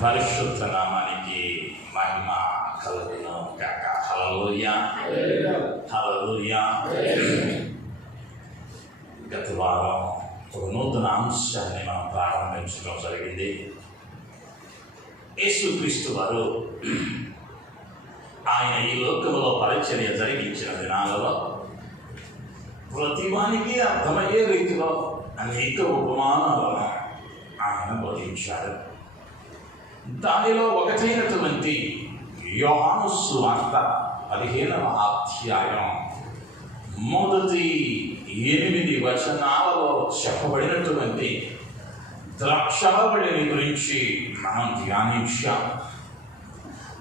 పరిశుద్ధ నామానికి మహిమ కలుగును గాక. హల్లెలూయా, హల్లెలూయా. గత వారం ఒక నూతన అంశాన్ని మనం ప్రారంభించడం జరిగింది. యేసుక్రీస్తు వారు ఆయన ఈ లోకంలో పరిచర్య జరిగించిన దినాలలో ప్రతివానికి అర్థమయ్యే రీతిలో అనేక ఉపమానాలను ఆయన బోధించారు. దానిలో ఒకటైనటువంటి యోహాను సువార్త 15వ అధ్యాయం మొదటి 8 వచనాలలో చెప్పబడినటువంటి ద్రాక్షావళిని గురించి మనం ధ్యానించాం.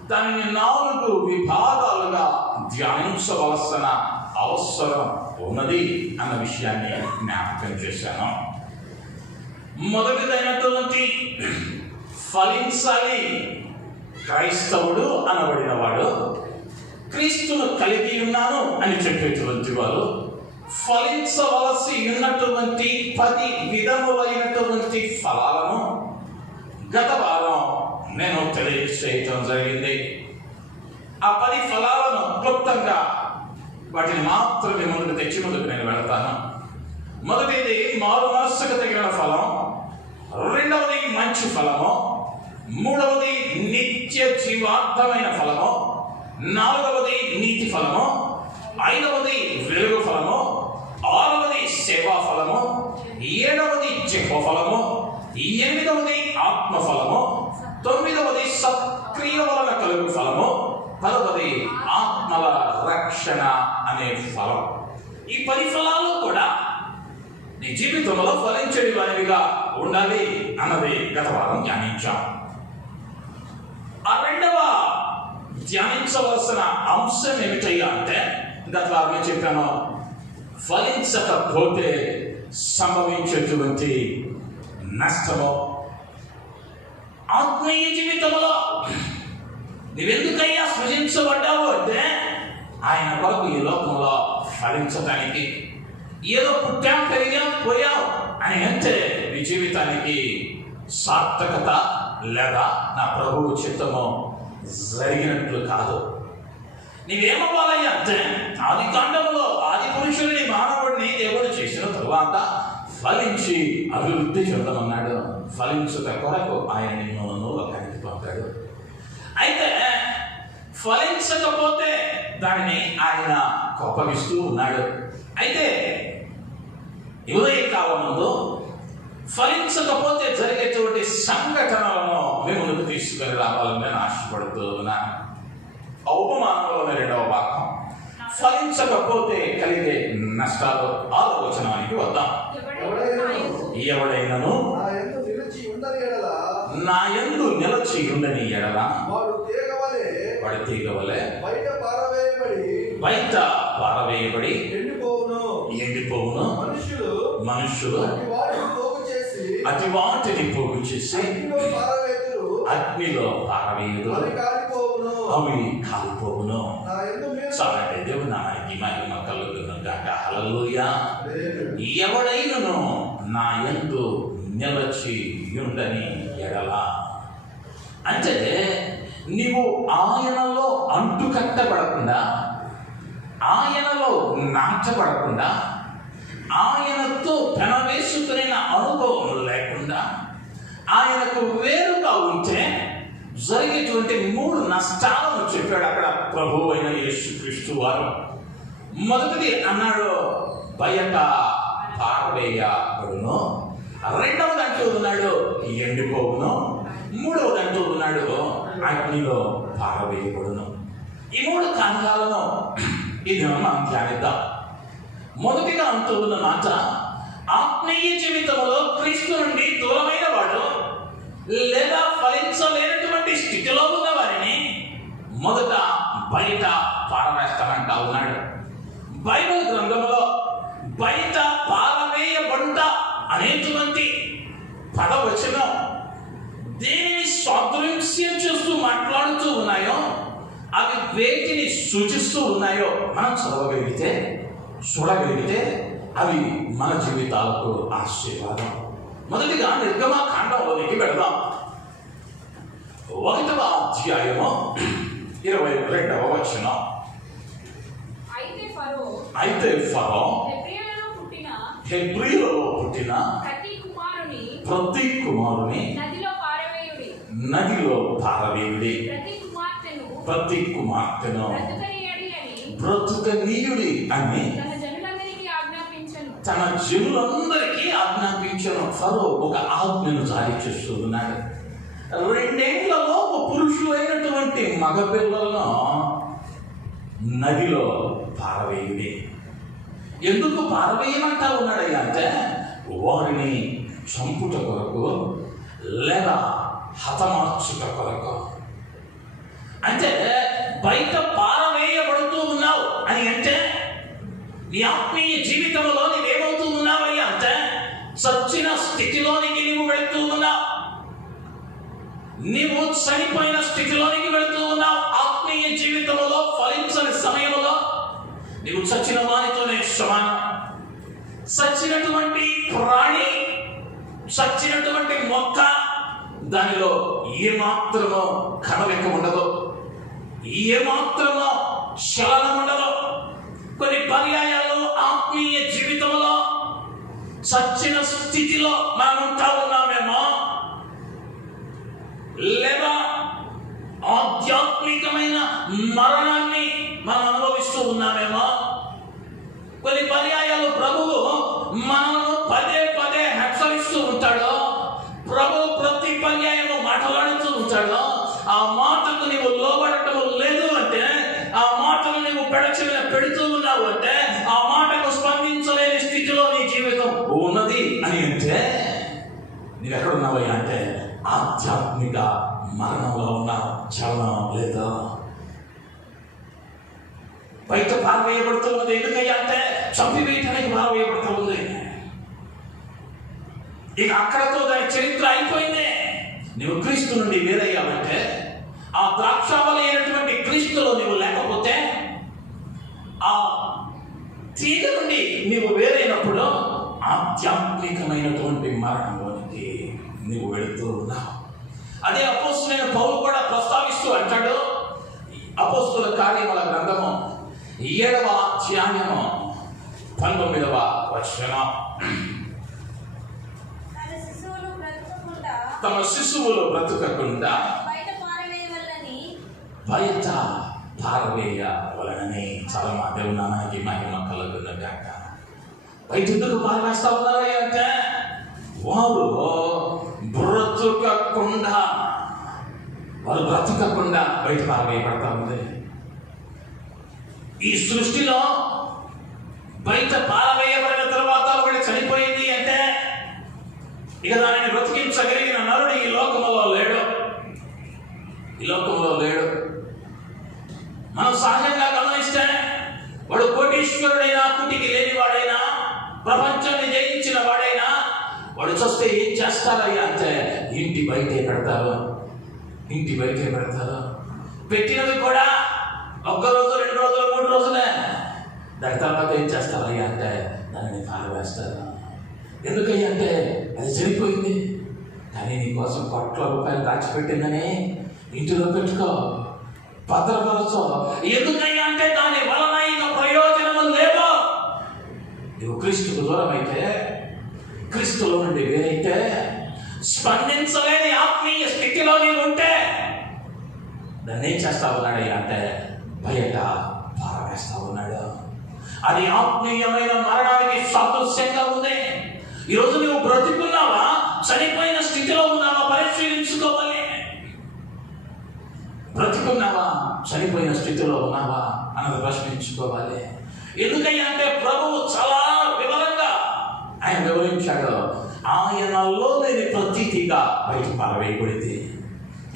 దానిని 4 విభాగాలుగా ధ్యానించవలసిన అవసరం ఉన్నది అన్న విషయాన్ని జ్ఞాపకం చేశాను. మొదటిదైనటువంటి ఫలించాలి. క్రైస్తవుడు అనబడిన వాడు క్రీస్తును కలిగి ఉన్నాను అని చెప్పేటువంటి వారు ఫలించవలసి ఉన్నటువంటి 10 విధములైనటువంటి ఫలాలను గత వారం నేను తెలియజేయటం జరిగింది. ఆ 10 ఫలాలను క్లుప్తంగా వాటిని మాత్రమే ముందుకు ముందుకు నేను వెళ్తాను. మొదటిది మారు మనస్సుకు తగిన ఫలం, రెండవది మంచి ఫలము, మూడవది నిత్య జీవార్థమైన ఫలము, నాలుగవది నీతి ఫలము, ఐదవది వెలుగు ఫలము, ఆరవది సేవా ఫలము, ఏడవది జప ఫలము, ఎనిమిదవది ఆత్మ ఫలము, తొమ్మిదవది సక్రియ వలన కలుగు ఫలము, 10వది ఆత్మల రక్షణ అనే ఫలం. ఈ 10 ఫలాలు కూడా నీ జీవితంలో ఫలించడి వారిగా ఉండాలి అన్నది గత వారం ధ్యానించాం. ఆ రెండవ ధ్యానించవలసిన అంశం ఏమిటయ్యా అంటే, గత వారం చెప్పాను, ఫలించకపోతే సంభవించేటువంటి నష్టము. ఆత్మీయ జీవితంలో నువ్వెందుకయ్యా సృజించబడ్డావు అంటే ఆయన కొరకు ఈ లోకంలో ఫలించడానికి. ఏదో పుట్టాం పెరిగాం పోయాం అని అంటే నీ జీవితానికి సార్థకత లేదా నా ప్రభువు చిత్తము జరిగినట్లు కాదు. నీవేమవ్వాలయ్యా అంటే ఆది కాండంలో ఆది పురుషుడిని మానవుడిని దేవుడు చేసిన తరువాత ఫలించి అభివృద్ధి చెందమన్నాడు. ఫలించుట కొరకు ఆయన నిన్ను ఒకరికి పంపాడు. అయితే ఫలించకపోతే దానిని ఆయన కోపగిస్తూ ఉన్నాడు. అయితే ఉదయ కాలం ముందు ఫలించకపోతే జరిగేటువంటి సంఘటనలను మేము ముందుకు తీసుకొని రావాలని నేను ఆశపడుతూ ఉన్నాను. ఆ ఉపమానంలోని 2వ భాగం ఫలించకపోతే కలిగే నష్టాలు ఆలోచనకి వద్దాం. ఎవడైనను నా యందు నిలచి ఉండని ఎడల వాడి తీగవలే బయట పారవేయబడి ఎండిపోవును. మనుషులు అతి వాటిని పోగు చేసి అగ్నిలో పారవేయదు, అవి కాలిపోవును. చాలంటే దేవుని నామానికి మహిమ కలుగును గాక. హల్లెలూయా. ఎవడైనను నా యందు నిలచి ఉండని ఎడల అంటే నీవు ఆయనలో అంటుకట్టబడకుండా, ఆయనలో నాటబడకుండా, ఆయనతో పెనవేసుకునే అనుభవం లేకుండా ఆయనకు వేరుగా ఉంటే జరిగేటువంటి 3 నష్టాలను చెప్పాడు అక్కడ ప్రభువు అయిన యేసుక్రీస్తు వారు. మొదటిది అన్నాడు బయట పారవేయబడును, రెండవది అంటూ ఉన్నాడు ఎండిపోవును, మూడవది అంటూ ఉన్నాడు అగ్నిలో పారవేయబడును. ఈ 3 కారణాలను ఇది మనం ధ్యానిద్దాం. మొదటిగా అంటూ ఉన్న మాట, ఆత్మీయ జీవితంలో క్రీస్తు నుండి దూరమైన వాడు లేదా ఫలించలేనటువంటి స్థితిలో ఉన్న వారిని మొదట బయట పారవేస్తానంటా ఉన్నాడు. బైబిల్ గ్రంథంలో బయట పారవేయబడుట అనేటువంటి పదవచనం దేనిని సాదృశ్యం చేస్తూ మాట్లాడుతూ ఉన్నాయో, అవి వేటిని సూచిస్తూ ఉన్నాయో మనం చదవగలిగితే, చూడగలిగితే అవి మన జీవితాలకు ఆశీర్వాదం. మొదటిగా నిర్గమకాండంలోనికి వెళదాం. అధ్యాయము 22వ వచనం. అయితే ఫరో హెబ్రీయులలో పుట్టిన ప్రతి కుమారుని నదిలో పారవేయుడి, ప్రతి కుమార్తెను బ్రతుకనీయుడి అని తన జనులందరికీ ఆజ్ఞాపించను. ఫరో ఒక ఆజ్ఞను జారీ చేస్తూ ఉన్నాడు. 2 ఏళ్లలో పురుషులైనటువంటి మగపిల్లలను నదిలో పారవేయుడి. ఎందుకు పారవేయమంటా ఉన్నాడయ్యా అంటే వారిని చంపుట కొరకు లేదా హతమార్చుట కొరకు. అంటే బయట పారవేయబడుతూ ఉన్నావు అని అంటే నీ ఆత్మీయ జీవితంలో నీవేమవుతూ ఉన్నావయ్యా అంటే చచ్చిన స్థితిలోనికి నీవు వెళుతూ ఉన్నావు. నీవు చనిపోయిన స్థితిలోనికి వెళుతూ ఉన్నావు. ఆత్మీయ జీవితంలో ఫలించని సమయంలో నీవు చచ్చిన వారితోనే సమానం. చచ్చినటువంటి ప్రాణి, చచ్చినటువంటి మొక్క, దానిలో ఏమాత్రమో కదలిక ఉండదు, ఏమాత్రమో చలనం ఉండదు. కొన్ని పర్యాయాలు ఆత్మీయ జీవితంలో చచ్చిన స్థితిలో మనం ఉంటా ఉన్నామేమో, లేదా ఆధ్యాత్మికమైన మరణాన్ని మనం అనుభవిస్తూ ఉన్నామేమో. కొన్ని పర్యాయాలు ప్రభువు మనము పదే పదే హెచ్చరిస్తూ ఉంటాడు. ప్రభువు ప్రతి పర్యాయము మాట్లాడుతూ ఉంటాడు. ఆ మాటకు నీవు లోబడటం లేదు అంటే, ఆ మాటను నీవు పెడచెవిన పెడుతూ ఉన్నావు అంటే, ఆ మాటకు స్పందించలేని స్థితిలో నీ జీవితం ఉన్నది అని అంటే నీవు ఎక్కడున్నావయ్యా అంటే ఆధ్యాత్మిక మరణంలో ఉన్న చలనం లేదా. బయట పారవేయబడుతూ ఉంది. ఎందుకయ్యా అంటే చంపివేయటానికి పారవేయబడుతూ ఉంది. ఇక అక్కడతో దాని చరిత్ర అయిపోయింది. నువ్వు క్రీస్తు నుండి వేరయ్యావంటే, ఆ ద్రాక్షావళి అయినటువంటి క్రీస్తులో నువ్వు లేకపోతే, ఆ తీగ నుండి నీవు వేరైనప్పుడు ఆధ్యాత్మికమైనటువంటి మరణంలోనికి నీవు వెళుతూ ఉన్నావు. అదే అపోస్తలుడైన పౌలు కూడా ప్రస్తావిస్తూ అంటాడు. అపోస్తలుల కార్యముల గ్రంథము 7వ అధ్యాయము 19వ వచనం. తమ శిశువులు బ్రతుకకుండా బయట పారవేయవలనని. చాలా మా దేవుని నామానికి మహిమ కలుగునుగాక. బయట ఎందుకు పారవేస్తా ఉన్నారా అంటే వారు బ్రతుకకుండా బయట పారవేయబడతా ఉంది. ఈ సృష్టిలో బయట పారవేయబడిన తర్వాత ఒకటి చనిపోయింది అంటే ఇక దానిని బ్రతికించగలిగిన నరుడు ఈ లోకంలో లేడు. మనం సహజంగా గమనిస్తే వాడు కోటీశ్వరుడైనా, కుటికి లేనివాడైనా, ప్రపంచాన్ని జయించిన వాడైనా, వాడు చూస్తే ఏం చేస్తారయ్యా అంటే ఇంటి బయటే పెడతారు. పెట్టినది కూడా 1 రోజు, 2 రోజులు, 3 రోజులే. దాని తర్వాత ఏం చేస్తారయ్యా అంటే దానిని పారవేస్తారు. ఎందుకయ్యా అంటే అది చనిపోయింది. కానీ నీకోసం కోట్ల రూపాయలు దాచిపెట్టిందని ఇంటిలో పెట్టుకో, భద్రపరచో. ఎందుకయ్యా అంటే దాని వలన ఇక ప్రయోజనం లేదు. నువ్వు క్రీస్తుకు దూరం అయితే, క్రీస్తులో నుండి వేరైతే, స్పందించలేని ఆత్మీయ స్థితిలో నీవు ఉంటే దాన్ని ఏం చేస్తా ఉన్నాడయ్యా అంటే బయట పారవేస్తా ఉన్నాడు. అది ఆత్మీయమైన మరణానికి సాదృశ్యంగా ఉంది. ఈరోజు నువ్వు బ్రతికున్నావా, చనిపోయిన స్థితిలో ఉన్నావా పరిశీలించుకోవాలి. బ్రతికున్నావా, చనిపోయిన స్థితిలో ఉన్నావా అన్నది ప్రశ్నించుకోవాలి. ఎందుకయ్యా అంటే ప్రభువు చాలా వివరంగా ఆయన వివరించాడు. ఆయనలో లేని ప్రతీతిగా బయట పారవేయబడింది.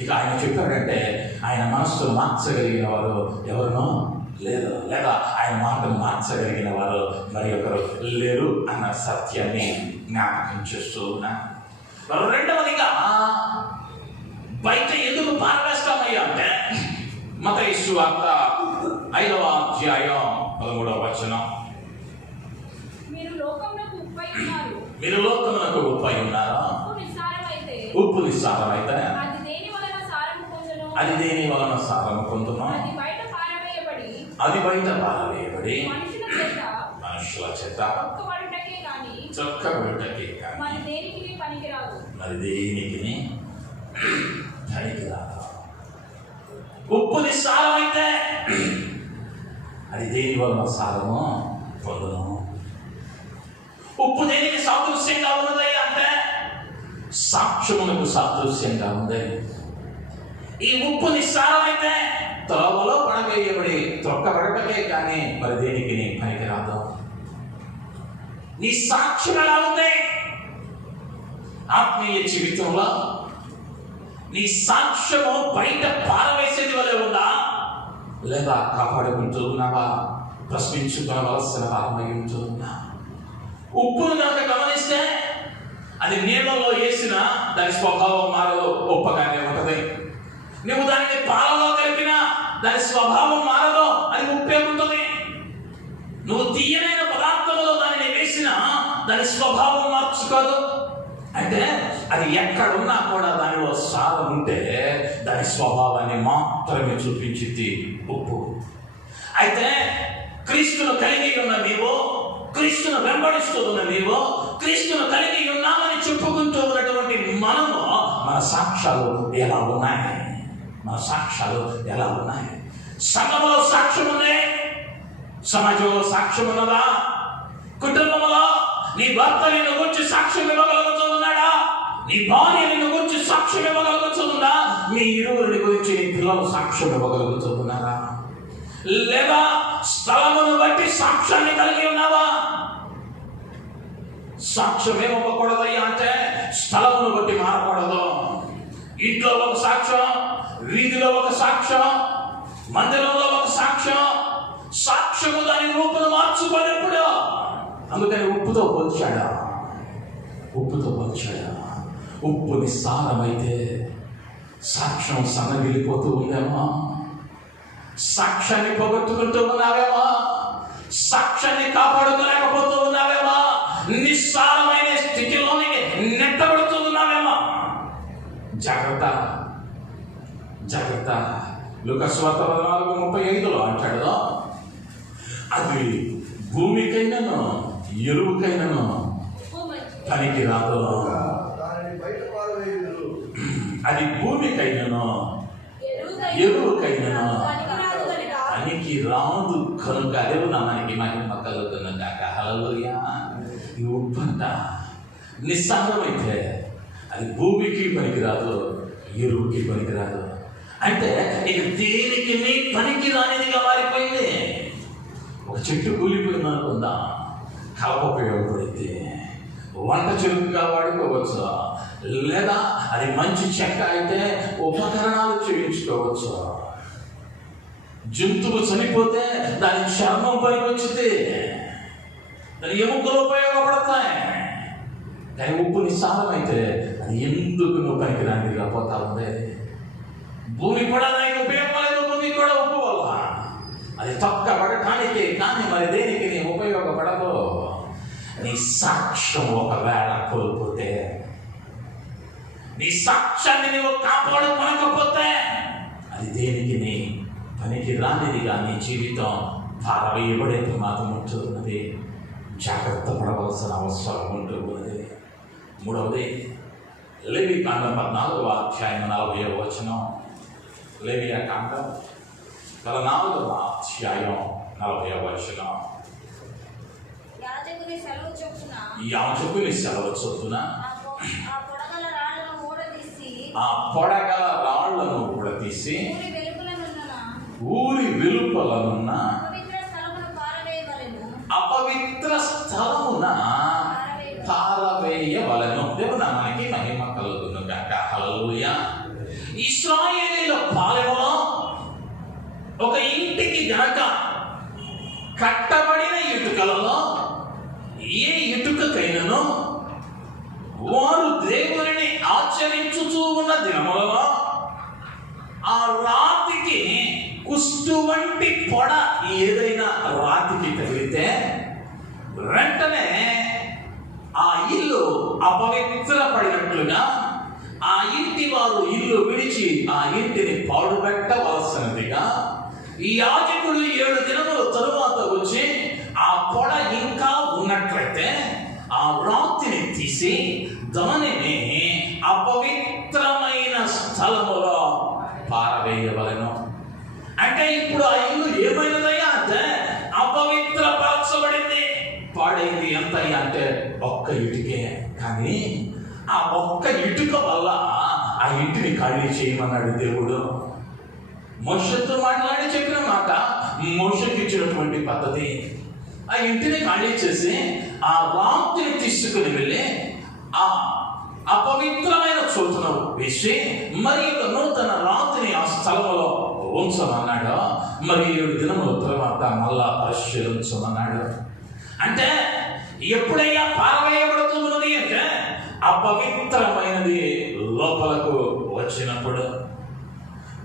ఇక ఆయన చెప్పాడంటే ఆయన మనస్సును మార్చగలిగిన వారు ఎవరునో లేదు, లేదా ఆయన మాటను మార్చగలిగిన వారు మరి ఒకరు లేరు అన్న సత్యాన్ని జ్ఞాపకం చేస్తూ ఉన్నా. రెండవదిగా బయట ఎందుకు పారవేస్తామయ్యా అంటే మత్తయి సువార్త 5వ అధ్యాయం 13వ వచనం. మీరు లోకమునకు ఉప్పై ఉన్నారా? ఉప్పు నిస్సారమైతే అది దేని వలన సారము పొందును? అది బయట పారవేయబడి మనుషుల చేత చొక్కబడుటకే కానీ మరి దేనికి పనికిరాదు. ఉప్పు నిస్సారమైతే అది దేని వలన సారము పొందును? ఉప్పు దేనికి సాదృశ్యంగా ఉన్నది అంటే సాక్ష్యమునకు సాదృశ్యంగా ఉంది. ఈ ఉప్పు నిస్సారమైతే త్రోవలో పడవేయబడి త్రొక్కబడటమే కానీ మరి దేనికి పనికిరాదు. నీ సాక్ష్యం ఎలా ఉంది? ఆత్మీయ జీవితంలో నీ సాక్ష్యము బయట పారవేసేది వలె ఉందా, లేదా కాపాడుకుంటూ ఉన్నావా? ప్రశ్నించుకోవలసిన వారమై ఉంటూ ఉన్నా. ఉప్పును కనుక గమనిస్తే అది నీళ్ళలో వేసిన దాని స్వభావం మారదు, ఉప్పగానే ఉంటది. నువ్వు దానిని పాలలో కలిపినా దాని స్వభావం మారదు, అది ఉప్పే ఉంటుంది. నువ్వు తీయనైన పదార్థంలో దానిని వేసినా దాని స్వభావం మార్చుకోదు. అంటే అది ఎక్కడున్నా కూడా దానిలో సారం ఉంటే దాని స్వభావాన్ని మాత్రమే చూపించింది ఉప్పు. అయితే క్రీస్తును కలిగి ఉన్న నీవు, క్రీస్తును వెంబడిస్తూ ఉన్న నీవు, క్రీస్తును కలిగి ఉన్నామని చెప్పుకుంటూ ఉన్నటువంటి మనము మన సాక్ష్యాలు ఎలా ఉన్నాయి? మన సాక్ష్యాలు ఎలా ఉన్నాయి? సంఘంలో సాక్ష్యం ఉంది, సమాజంలో సాక్ష్యం ఉన్నదా? కుటుంబంలో నీ భర్త నిన్ను గురించి సాక్ష్యం ఇవ్వగలుగుతూ ఉన్నాడా? నీ భార్య నిన్ను గురించి సాక్ష్యం ఇవ్వగలుగుతూ ఉందా? మీ ఇరువురిని గురించి నీ పిల్లలు సాక్ష్యం ఇవ్వగలుగుతూ ఉన్నారా? లేదా స్థలమును బట్టి సాక్ష్యాన్ని కలిగి ఉన్నావా? సాక్ష్యం ఏమవ్వకూడదయ్యా అంటే స్థలమును బట్టి మారకూడదు. ఇంట్లో ఒక సాక్ష్యం, వీధిలో ఒక సాక్ష్యం, మందిరంలో ఒక సాక్ష్యం. సాక్ష్యము దాని రూపును మార్చుకోలేప్పుడు. అందుకని ఉప్పుతో పోల్చాడా? ఉప్పు నిస్సారమైతే సాక్ష్యం సన్నగిలిపోతూ ఉందేమో, సాక్ష్యాన్ని పోగొట్టుకుంటూ ఉన్నావేమో, సాక్ష్యాన్ని కాపాడుకోలేకపోతూ ఉన్నావేమో, నిస్సారమైన స్థితిలోనికి నెట్టబడుతూ ఉన్నావేమో. జాగ్రత్త. లూకాసు వార్త 4:35 అంటాడు, అది భూమికైనను ఎరువుకైనను పనికి రాదు. అది భూమికైనను ఎరువుకైనను పనికి రాదు కనుక దేవుడు మనకి మహిమ కలుగుతున్నగాక. హల్లెలూయా. ఈ ఉప్పంట నిస్సారమైతే అది భూమికి పనికిరాదు, ఎరువుకి పనికిరాదు. అంటే ఇక దేనికి పనికి రానిదిగా మారిపోయింది. ఒక చెట్టు కూలిపోయింది అనుకుందా, కలప ఉపయోగపడింది, వంట చెరుకుగా వాడుకోవచ్చు. లేదా అది మంచి చెక్క అయితే ఉపకరణాలు చేయించుకోవచ్చు. జంతువు చనిపోతే దాని చర్మం పైకి వచ్చింది, దాని ఎముకలు ఉపయోగపడతాయి. కానీ ఉప్పు నిస్సారమైతే అది ఎందుకు నువ్వు పనికిరానిదిగా పోతా ఉంది. భూమి కూడా దానికి ఉపయోగం లేదు, భూమి కూడా ఉప్పు వల్ల అది తొక్కబడటానికి కానీ మరి దేనికి నీ ఉపయోగపడదు. నీ సాక్ష్యం ఒకవేళ కోల్పోతే, నీ సాక్ష్యాన్ని నువ్వు కాపాడుకోకపోతే అది దేనికి నీ పనికి రానిదిగా నీ జీవితం పారవేయబడే ప్రమాదం ఉంటున్నది. జాగ్రత్త పడవలసిన అవసరం ఉంటూ ఉన్నది. మూడవది లేవియకాండం 14:40. లేవియకాండం 14:40. యాజకుని సెలవు చొప్పున ఆ పొడగల రాళ్లను కూడా తీసి ఊరి వెలుపలనున్న అపవిత్ర స్థలమున పారవేయవలెను. దేవుని నామానికి మహిమ కలుగును గాక. హల్లెలూయా. ఇశ్రాయేలీయుల పాలెంలో ఒక ఇంటికి గనక కట్టబడిన ఇటుకలలో ఏ ఇటుకకైనను వారు దేవుని ఆచరించుతూ ఉన్న దినములలో ఆ రాతికి కుష్టు వంటి పొడ ఏదైనా రాతికి తగిలితే వెంటనే ఆ ఇల్లు అపవిత్రపడినట్లుగా ఆ ఇంటి వారు ఇల్లు విడిచి వచ్చి ఆ ఇంటిని పాడుపెట్టవలసినదిగా ఈ యాజకుడు 7 దినముల తరువాత వచ్చి ఆ పొడ ఇంకా ఉన్నట్లయితే ఆ రాతిని తీసి దానిని అపవిత్రమైన స్థలములో పారవేయవలెను. అంటే ఇప్పుడు ఆ ఇల్లు ఏమైనదయ్యా అంటే అపవిత్రపరచబడింది, పాడైంది. ఎంత అంటే ఒక్క ఇటుకే. కానీ ఆ ఒక్క ఇటుక వల్ల ఆ ఇంటిని ఖాళీ చేయమన్నాడు దేవుడు. మోషేతో మాట్లాడి చెప్పిన మాట, మోషేకి ఇచ్చినటువంటి పద్ధతి. ఆ ఇంటిని ఖాళీ చేసి ఆ రాతిని తీసుకుని వెళ్ళి ఆ అపవిత్రమైన చోటును వేసి మరి ఒక నూతన రాతిని ఆ స్థలంలో ఉంచమన్నాడు. మరి 7 దినముల తర్వాత మళ్ళా పరిశీలించమన్నాడు. అంటే ఎప్పుడైనా పారవేయబడుతున్నది అంటే అపవిత్రమైనది లోపలకు వచ్చినప్పుడు.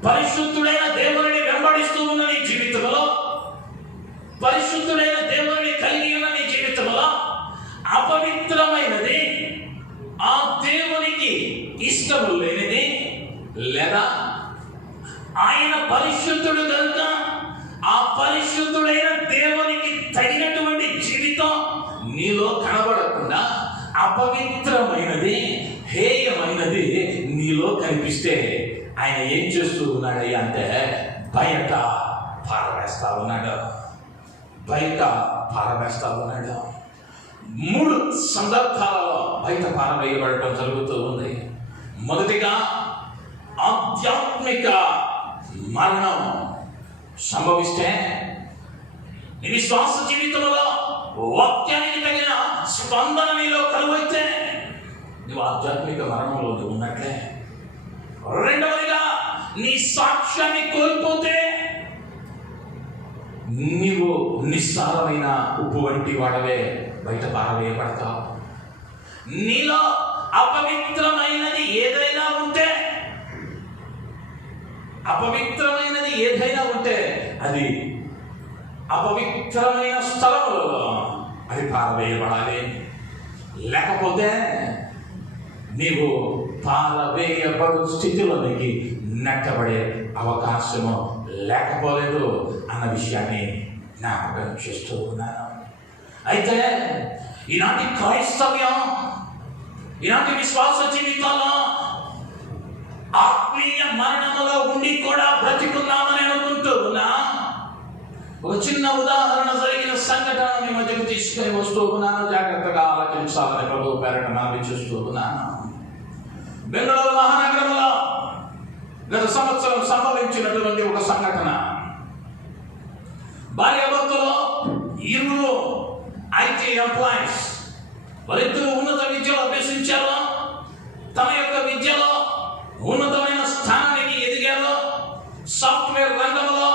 పరిశుద్ధుడైన దేవుని వెంబడిస్తూ ఉన్న నీ జీవితంలో, పరిశుద్ధుడైన దేవుని కలిగి ఉన్న నీ జీవితంలో అపవిత్రమైనది, ఆ దేవునికి ఇష్టము లేనిది, లేదా ఆయన పరిశుద్ధుడు కనుక ఆ పరిశుద్ధుడైన దేవునికి తగినటువంటి జీవితం నీలో కనబడకుండా అపవిత్రమైనది, హేయమైనది నీలో కనిపిస్తే ఆయన ఏం చేస్తూ ఉన్నాడయ్యా అంటే బయట పారవేస్తా ఉన్నాడు. బయట పారవేస్తా ఉన్నాడు. 3 సందర్భాలలో బయట పారవేయబడటం జరుగుతూ ఉంది. మొదటిగా ఆధ్యాత్మిక మరణం సంభవిస్తే, నీ విశ్వాస జీవితంలో వాక్యానికి తగిన స్పందన నీలో కలువైతే నువ్వు ఆధ్యాత్మిక మరణంలో ఉన్నట్లే. రెండవదిగా నీ సాక్ష్యాన్ని కోల్పోతే నీవు నిస్సారమైన ఉప్పు వంటి వాడవే, బయట పారవేయబడతావు. నీలో అపవిత్రమైనది ఏదైనా ఉంటే, అపవిత్రమైనది ఏదైనా ఉంటే అది అపవిత్రమైన స్థలములలో అది పారవేయబడాలి. లేకపోతే నీవు పారవేయబడు స్థితిలోనికి నెట్టబడే అవకాశము లేకపోలేదు అన్న విషయాన్ని జ్ఞాపకం చేస్తూ ఉన్నాను. అయితే ఈనాటి క్రైస్తవ్యం, ఈనాటి విశ్వాస జీవితంలో ఆత్మీయ మరణంలో ఉండి కూడా బ్రతికున్నామని అనుకుంటూ ఉన్నా. ఒక చిన్న ఉదాహరణ, జరిగిన సంఘటన మీ మధ్యకు తీసుకొని వస్తూ ఉన్నాను. జాగ్రత్తగా ఆలోచించాలని ప్రభువు పేరట మనవి చేస్తూ ఉన్నాను. బెంగళూరు మహానగరంలో గత సంవత్సరం సంభవించినటువంటి ఒక సంఘటన. భార్యాభర్తలో 2 IT ఎంప్లాయీస్, వారిద్దరూ ఉన్నత విద్యలో అభ్యసించారు. తమ యొక్క విద్యలో ఉన్నతమైన స్థానానికి ఎదిగారు. సాఫ్ట్వేర్ రంగంలో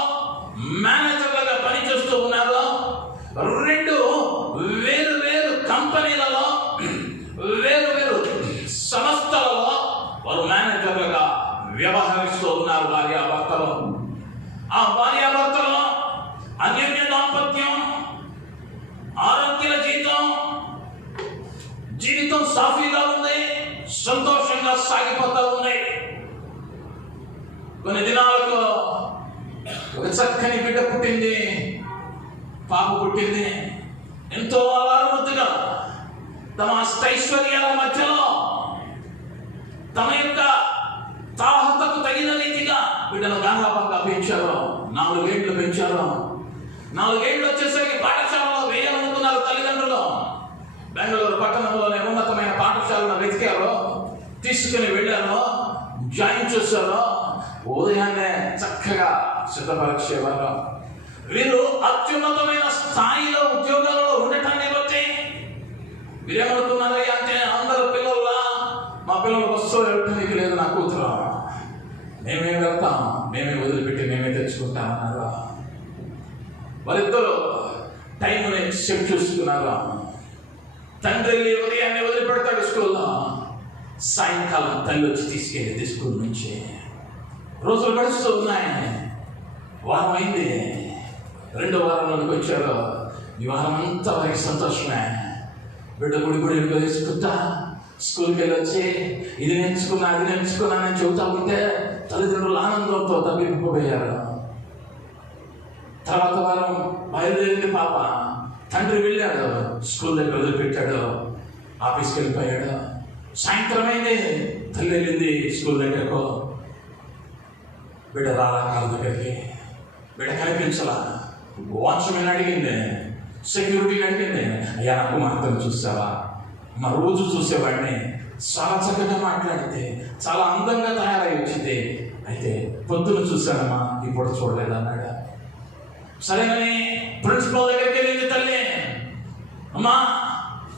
మేనేజర్లుగా పనిచేస్తూ ఉన్నారు. 2 వేరు కంపెనీలలో, వేరు సంస్థలలో వారు మేనేజర్లుగా వ్యవహరిస్తూ ఉన్నారు భార్యాభర్తలు. ఆ భార్యాభర్తలో అన్యోన్య దాంపత్యం, ఆరోగ్య జీవితం సాఫీగా ఉంది, సంతోషంగా సాగిపోతూ ఉంది. కొన్ని దినాలకు ఒక చక్కని బిడ్డ పుట్టింది, పాప పుట్టింది. ఎంతో అవారముద్దుగా తమ అష్టైశ్వర్యాల మధ్యలో తమ యొక్క తాహతకు తగిన రీతిగా బిడ్డను గాంగాపంగా పెంచారు. 4 ఏళ్ళు పెంచారు. 4 ఏళ్ళు వచ్చేసరికి పాఠశాలలో వేయాలనుకున్నారు తల్లిదండ్రులు. బెంగళూరు పట్టణంలోనే ఉన్నతమైన పాఠశాలను వెతికారు, తీసుకుని వెళ్ళారు, జాయిన్ చేశారు. ఉదయాన్నే చక్కగా సిద్ధపరిచేవారు. వీరు అత్యున్నతమైన స్థాయిలో ఉద్యోగాలలో ఉండటాన్ని బట్టి వీరేమనుకున్నారయ్యా అంటే, అందరు పిల్లల్లా మా పిల్లలు వస్తూ వెళ్ళటానికి లేదు, నా కూతురు మేమే వెళ్తాం, మేమే వదిలిపెట్టి మేమే తెచ్చుకుంటామన్నారు. వారిద్దరూ టైంని సెట్ చూసుకున్నారు. తండ్రి ఉదయాన్నే వదిలిపెడతాడు స్కూల్లో, సాయంకాలం తల్లి వచ్చి తీసుకెళ్ళింది స్కూల్ నుంచి. రోజులు గడుస్తూ ఉన్నాయి. వారం అయింది, 2వ వారంలోకి వచ్చారు. ఈ వారం అంతా వారికి సంతోషమే. బిడ్డ గుడి వేసుకుంటా స్కూల్కి వెళ్ళి వచ్చి ఇది నేర్చుకున్నా అది నేర్చుకున్నానని చెబుతా ఉంటే తల్లిదండ్రులు ఆనందంతో తప్పిపోయారు. తర్వాత వారం బయలుదేరింది పాప. తండ్రి వెళ్ళాడు, స్కూల్ దగ్గర వదిలిపెట్టాడు, ఆఫీస్కి వెళ్ళిపోయాడు. సాయంత్రం అయింది, తల్లి వెళ్ళింది స్కూల్ దగ్గరకు. బిడ్డ రాలా కాళ్ళ దగ్గరికి, బిడ్డ కనిపించలా. వాచ్మెన్ అడిగింది, సెక్యూరిటీని అడిగింది, అయ్యా నా కుమార్తెను చూసావా? మా రోజు చూసేవాడిని, చాలా చక్కగా మాట్లాడితే చాలా అందంగా తయారై వచ్చింది, అయితే పొద్దున చూశానమ్మా, ఇప్పుడు చూడలేదన్నాడు. సరేనని ప్రిన్సిపల్ దగ్గరికి వెళ్ళింది తల్లి. అమ్మా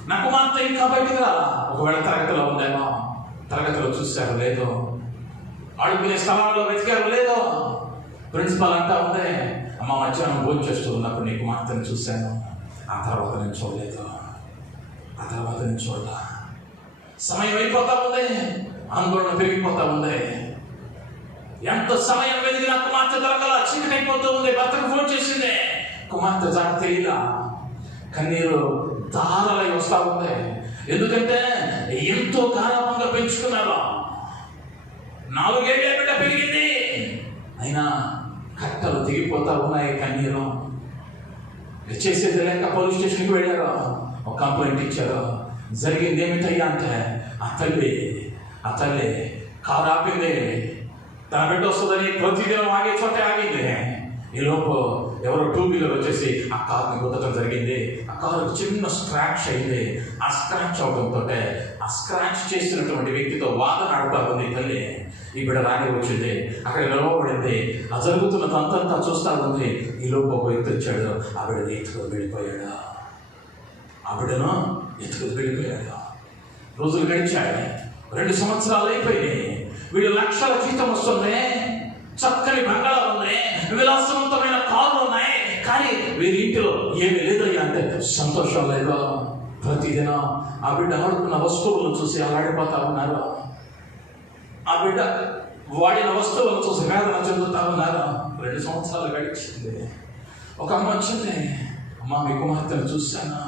నా కుమార్తె ఇంకా బయటికి రాలా, ఒకవేళ తరగతిలో ఉందేమో, తరగతిలో చూశారు లేదో, ఆడుకునే స్థలాల్లో వెతికారు లేదో. ప్రిన్సిపల్ అంటా ఉంది, అమ్మ మధ్యాహ్నం భోజనం చేస్తూ ఉన్నప్పుడు నీ కుమార్తెను చూశాను, ఆ తర్వాత నేను చూడలేదు, ఆ తర్వాత నేను చూడలా. సమయం అయిపోతా ఉంది, ఆందోళన పెరిగిపోతా ఉంది. ఎంత సమయం వెతికినా కుమార్తె దొరకలా, చీకటి అయిపోతూ ఉంది. భర్తకు ఫోన్ చేసింది, కుమార్తె జాడ తెలియలా. కన్నీరు దారలై వస్తా ఉంది. ఎందుకంటే ఎంతో గారాబంగా పెంచుకున్నారు. 4 ఏళ్ళ బిడ్డ పెరిగింది, అయినా కట్టలు తెగిపోతా ఉన్నాయి. కన్నీరు చేసేది లేక పోలీస్ స్టేషన్కి వెళ్ళారు, ఒక కంప్లైంట్ ఇచ్చారు. జరిగింది ఏమిటయ్యా అంటే, ఆ తల్లి కారు ఆపింది, తన బిడ్డ వస్తుందని ప్రతిదినం ఆగే చోటే ఆగింది. ఈలోపు ఎవరో 2 వీలర్ వచ్చేసి ఆ కార్ని గుద్దడం జరిగింది. ఆ కారు చిన్న స్క్రాచ్ అయింది. ఆ స్క్రాచ్ అవడంతో ఆ స్క్రాచ్ చేసినటువంటి వ్యక్తితో వాదన ఆడుతూ ఉంది తల్లి. ఈ బిడ్డ రాని వచ్చింది, అక్కడ నిలవబడింది. ఆ జరుగుతున్న తంతంతా చూస్తూ ఉంది. ఈలోపు ఒక వ్యక్తి వచ్చాడు, ఆ బిడ్డను ఎత్తుకొని వెళ్ళిపోయాడు. రోజులు గడిచాయి, 2 సంవత్సరాలు అయిపోయినాయి. వీడు లక్షల జీతం వస్తుంది, చక్కని బంగాళాలు ఉన్నాయి, విలాసవంతమైన కార్లు ఉన్నాయి, కానీ వీరి ఇంటిలో ఏమి లేదయ్యా అంటే సంతోషం లేదు. ప్రతిదినం ఆ బిడ్డ ఆడుకున్న వస్తువులను చూసి అలాడిపోతా ఉన్నారు. ఆ బిడ్డ వాడిన వస్తువులను చూసి వేదన చెందుతా ఉన్నారు. 2 సంవత్సరాలు గడిచింది. ఒక అమ్మ వచ్చింది, అమ్మ మీ కుమార్తెను చూశాను,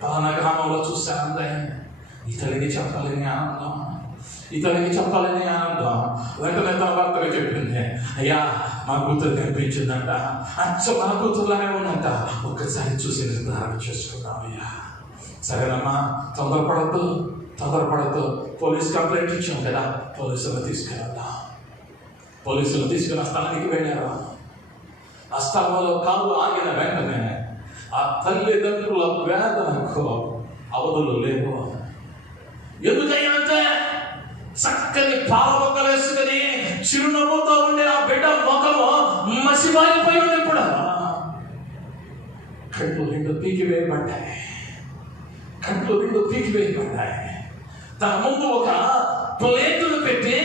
పలానా గ్రామంలో చూశాను అందే. ఇతడికి చెప్పాలని ఆనందం, వెంటనే తన భర్తగా చెప్పింది, అయ్యా మా కూతురు కనిపించిందంట, అచ్చ మన కూతురులానే ఉందంట, ఒక్కసారి చూసి నిర్ధారణ చేసుకుందాం అయ్యా. సరేనమ్మా, తొందరపడద్దు, పోలీస్ కంప్లైంట్ ఇచ్చాం కదా, పోలీసులు తీసుకుని ఆ స్థలానికి వెళ్ళారు. ఆ స్థలంలో కారు ఆగిన వెంటనే ఆ తల్లిదండ్రుల వేదనకు అవధులు లేవు. ఎందుకంటే చక్కని పాలమొక్కలు వేసుకుని చిరునవ్వుతో ఉండే ఆ బిడ్డ ముఖము మసిమారిపోయి ఉంది. ఇప్పుడు కళ్ళు 2 పీకివేయబడ్డాయి. తన ముందు ఒక ప్లేటును పెట్టి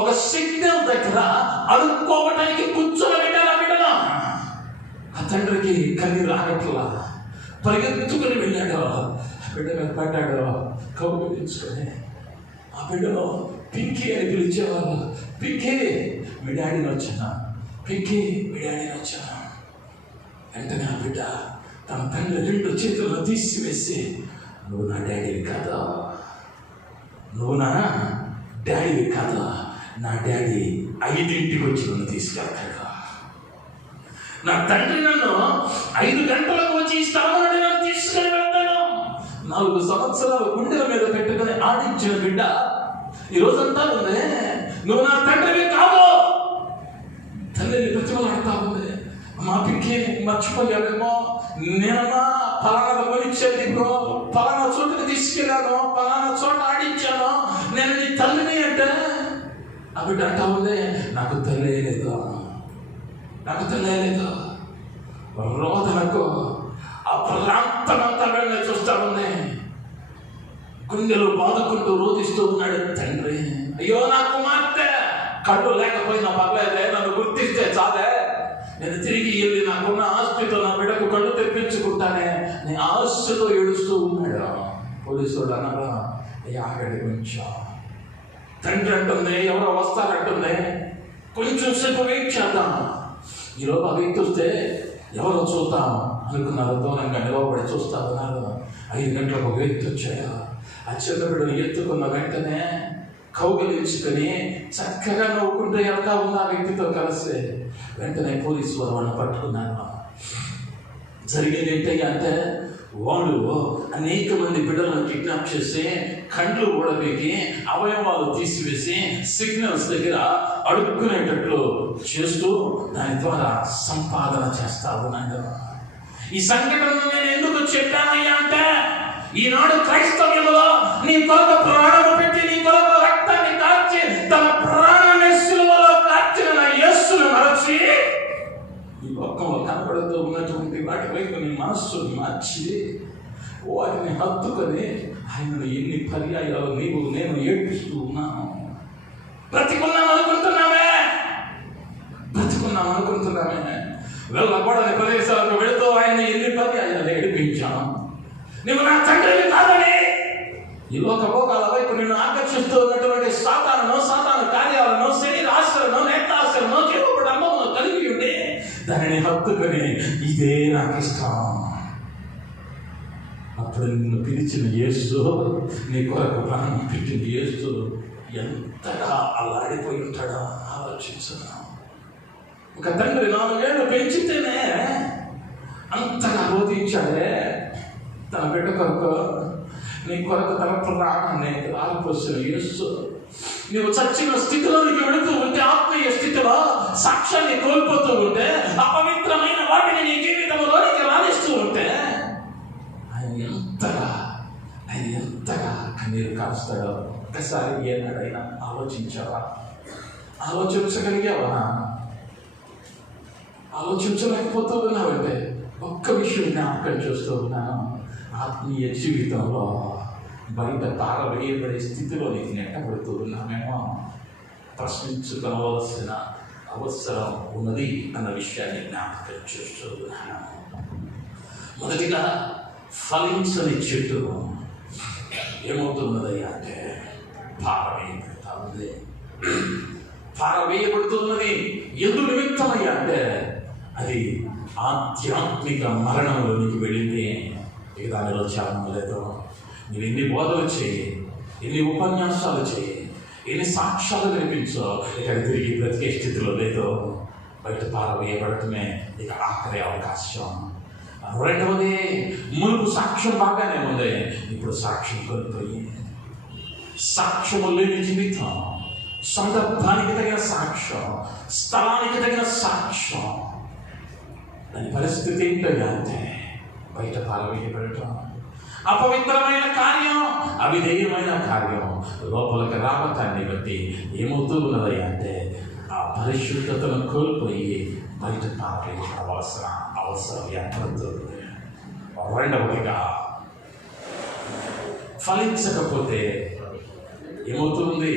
ఒక సిగ్నల్ దగ్గర అడుక్కోవటానికి కూర్చోబెట్టారు ఆ బిడ్డను. ఆ తండ్రికి కన్నీరు ఆగట్లా, పరిగెత్తుకుని వెళ్ళాడు, బిడ్డ మీద పడ్డాడు, కౌగిలించుకొని. ఆ బిడ్డను పింకీ అని పిలిచేవారు. పింకీ మీ డాడీని వచ్చాను. వెంటనే ఆ బిడ్డ తన తండ్రి 2 చేతులను తీసివేసి, నువ్వు నా డాడీవి కాదా, నా డాడీ 5ంటికి వచ్చి నన్ను తీసుకెళ్తాడు. నా తండ్రి నన్ను 5 గంటలకు వచ్చి ఈ స్థలం నుండి నన్ను తీసుకుని వెళ్తాను. 4 సంవత్సరాలు గుండెల మీద పెట్టుకుని ఆడించిన బిడ్డ ఈరోజంతా ఉంది, నువ్వు నా తండ్రివి కాదు. తల్లిని ప్రతిమలాడుతా ఉంది. మా పింకి మర్చిపోయావేమో, నేనమ్మా పలానా కొనిచ్చేది, పలానా చోటుకి తీసుకెళ్ళాను, పలానా చోట ఆడించాను, నేను నీ తల్లిని అంటే. ఆ బిడ్డ అంటా ఉంది, నాకు తల్లి లేదు. రోదనకు ఆ ప్రాంతమంతా వెళ్ళి చూస్తా ఉంది. గుండెలు బాదుకుంటూ రోధిస్తూ ఉన్నాడు తండ్రి. అయ్యో నా కుమార్తె, కళ్ళు లేకపోయినా పర్లేదే, నన్ను గుర్తిస్తే చాలే, నేను తిరిగి వెళ్ళి నాకున్న ఆస్తితో నా బిడ్డకు కళ్ళు తెప్పించుకుంటానే, నేను ఆస్తితో ఏడుస్తూ ఉన్నాడు. పోలీసుడు అనగా, అయ్యా ఆగండి కొంచెం. తండ్రి అంటుంది, ఎవరో వస్తారంటుంది, కొంచెం సేపు వెయిట్ చేద్దాం. ఈరోజు ఆ వ్యక్తి వస్తే ఎవరో చూద్దాం అనుకున్నారు. దూరంగా నిలవబడి చూస్తా ఉన్నారు. 5 గంటలకు ఒక వ్యక్తి వచ్చాడు. ఆ చిన్న బిడ్డను ఎత్తుకున్న వెంటనే కౌగిలించుకొని చక్కగా నవ్వుకుంటూ వెళ్తా ఉన్న ఆ వ్యక్తితో కలిసి వెంటనే పోలీసు వారు వాళ్ళని పట్టుకున్నారు. జరిగేది ఏంటయ్యా అంటే, వాళ్ళు అనేక మంది బిడ్డలను కిడ్నాప్ చేసి కండ్లు ఊడబెట్టి అవయవాలు తీసివేసి సిగ్నల్స్ దగ్గర అడుక్కునేటట్లు చేస్తూ దాని ద్వారా సంపాదన చేస్తా ఉన్నాడు. ఈ సంఘటనను నేను ఎందుకు చెప్పానయ్యా అంటే, ఈనాడు క్రైస్తవ్యంలో నీ కొరకు ప్రాణం పెట్టి నీ కొరకు రక్తాన్ని కార్చి తన ప్రాణాన్ని సిలువలో కార్చిన నా యేసును మరచి ఈ లోకంలో కనపడుతూ ఉన్నటువంటి వాటి వైపు నీ మనస్సును మార్చి వాటిని హత్తుకొని ఆయనను ఎన్ని పర్యాయాలు నీవు నేను ఏడుస్తూ ఉన్నాను. బ్రతికున్నాం అనుకుంటున్నామే వెళ్ళకూడని ప్రదేశాలకు వెళుతూ ఆయన ఎన్ని పర్యాయాలు ఏడిపించాను. నువ్వు నా తండ్రిని కాదని ఈ లోక భోగాల వైపు నిన్ను ఆకర్షిస్తూ ఉన్నటువంటి సాతాను కార్యాలను, శరీర ఆశలను, నేత్రాశలను, జీవపుడు అమ్మను కలిగి ఉండి దానిని హత్తుకొని ఇదే నాకు ఇష్టం. అప్పుడు నిన్ను పిలిచిన యేసు, నీ కొరకు ప్రాణం పెట్టిన యేసు ఎంతగా అల్లాడిపోయి ఉంటాడో ఆలోచించను. ఒక తండ్రి 4 ఏళ్ళు పెంచితేనే అంతగా రోధించాడే తన బిడ్డ కొరకు. నీ కొరకు తన ప్రాణాన్ని ఆరిపోసిన యేసు నువ్వు చచ్చిన స్థితిలోనికి వెళుతూ ఉంటే, ఆత్మీయ స్థితిలో సాక్ష్యాన్ని కోల్పోతూ ఉంటే, అపవిత్రమైన వాటిని నీ జీవితంలోనికి రాణిస్తూ ఉంటే ఆయన ఎంతగా కన్నీరు కాస్తాడో ఒకసారి ఏనాడైనా ఆలోచించావా? ఆలోచించగలిగావా? ఆలోచించలేకపోతూ ఉన్నావంటే ఒక్క విషయం జ్ఞాపకం చేస్తూ ఉన్నాను. ఆత్మీయ జీవితంలో బయట తారవేయబడే స్థితిలో నీకు నెట్టబడుతూ ఉన్నామేమో ప్రశ్నించుకోవలసిన అవసరం ఉన్నది అన్న విషయాన్ని జ్ఞాపకం చేస్తూ ఉన్నాను. మొదటిగా ఫలించని చెట్టు ఏమవుతున్నదయ్యా అంటే పారవేయబడుతూ ఉంది. పారవేయబడుతున్నది ఎందు నిమిత్తమయ్యా అంటే అది ఆధ్యాత్మిక మరణంలోనికి వెళ్ళింది. ఇక దానిలో చాలం లేదు. నువ్వు ఎన్ని బోధలు చేయి, ఎన్ని ఉపన్యాసాలు చేయి, ఎన్ని సాక్ష్యాలు వినిపించో, ఇక తిరిగి బ్రతికే స్థితిలో లేదు. బయట పారవేయబడటమే ఇక ఆఖరి అవకాశం. రెండవది, మునుపు సాక్ష్యం బాగానే ఉంది, ఇప్పుడు సాక్ష్యం కోల్పోయి, సాక్ష్యము లేని జీవితం, సందర్భానికి తగిన సాక్ష్యం, స్థలానికి తగిన సాక్ష్యం. దాని పరిస్థితి ఏంటంటే అంటే బయట పారవేయబడటం, అపవిత్రమైన కార్యం, అవిధేయమైన కార్యం లోపలికి రావటాన్ని బట్టి ఏమవుతూ ఉన్నది అంటే ఆ పరిశుద్ధతను కోల్పోయి బయట పారవేయడం అవసరం ఏర్పడుతుంది. రెండవదిగా ఫలించకపోతే ఏమవుతుంది?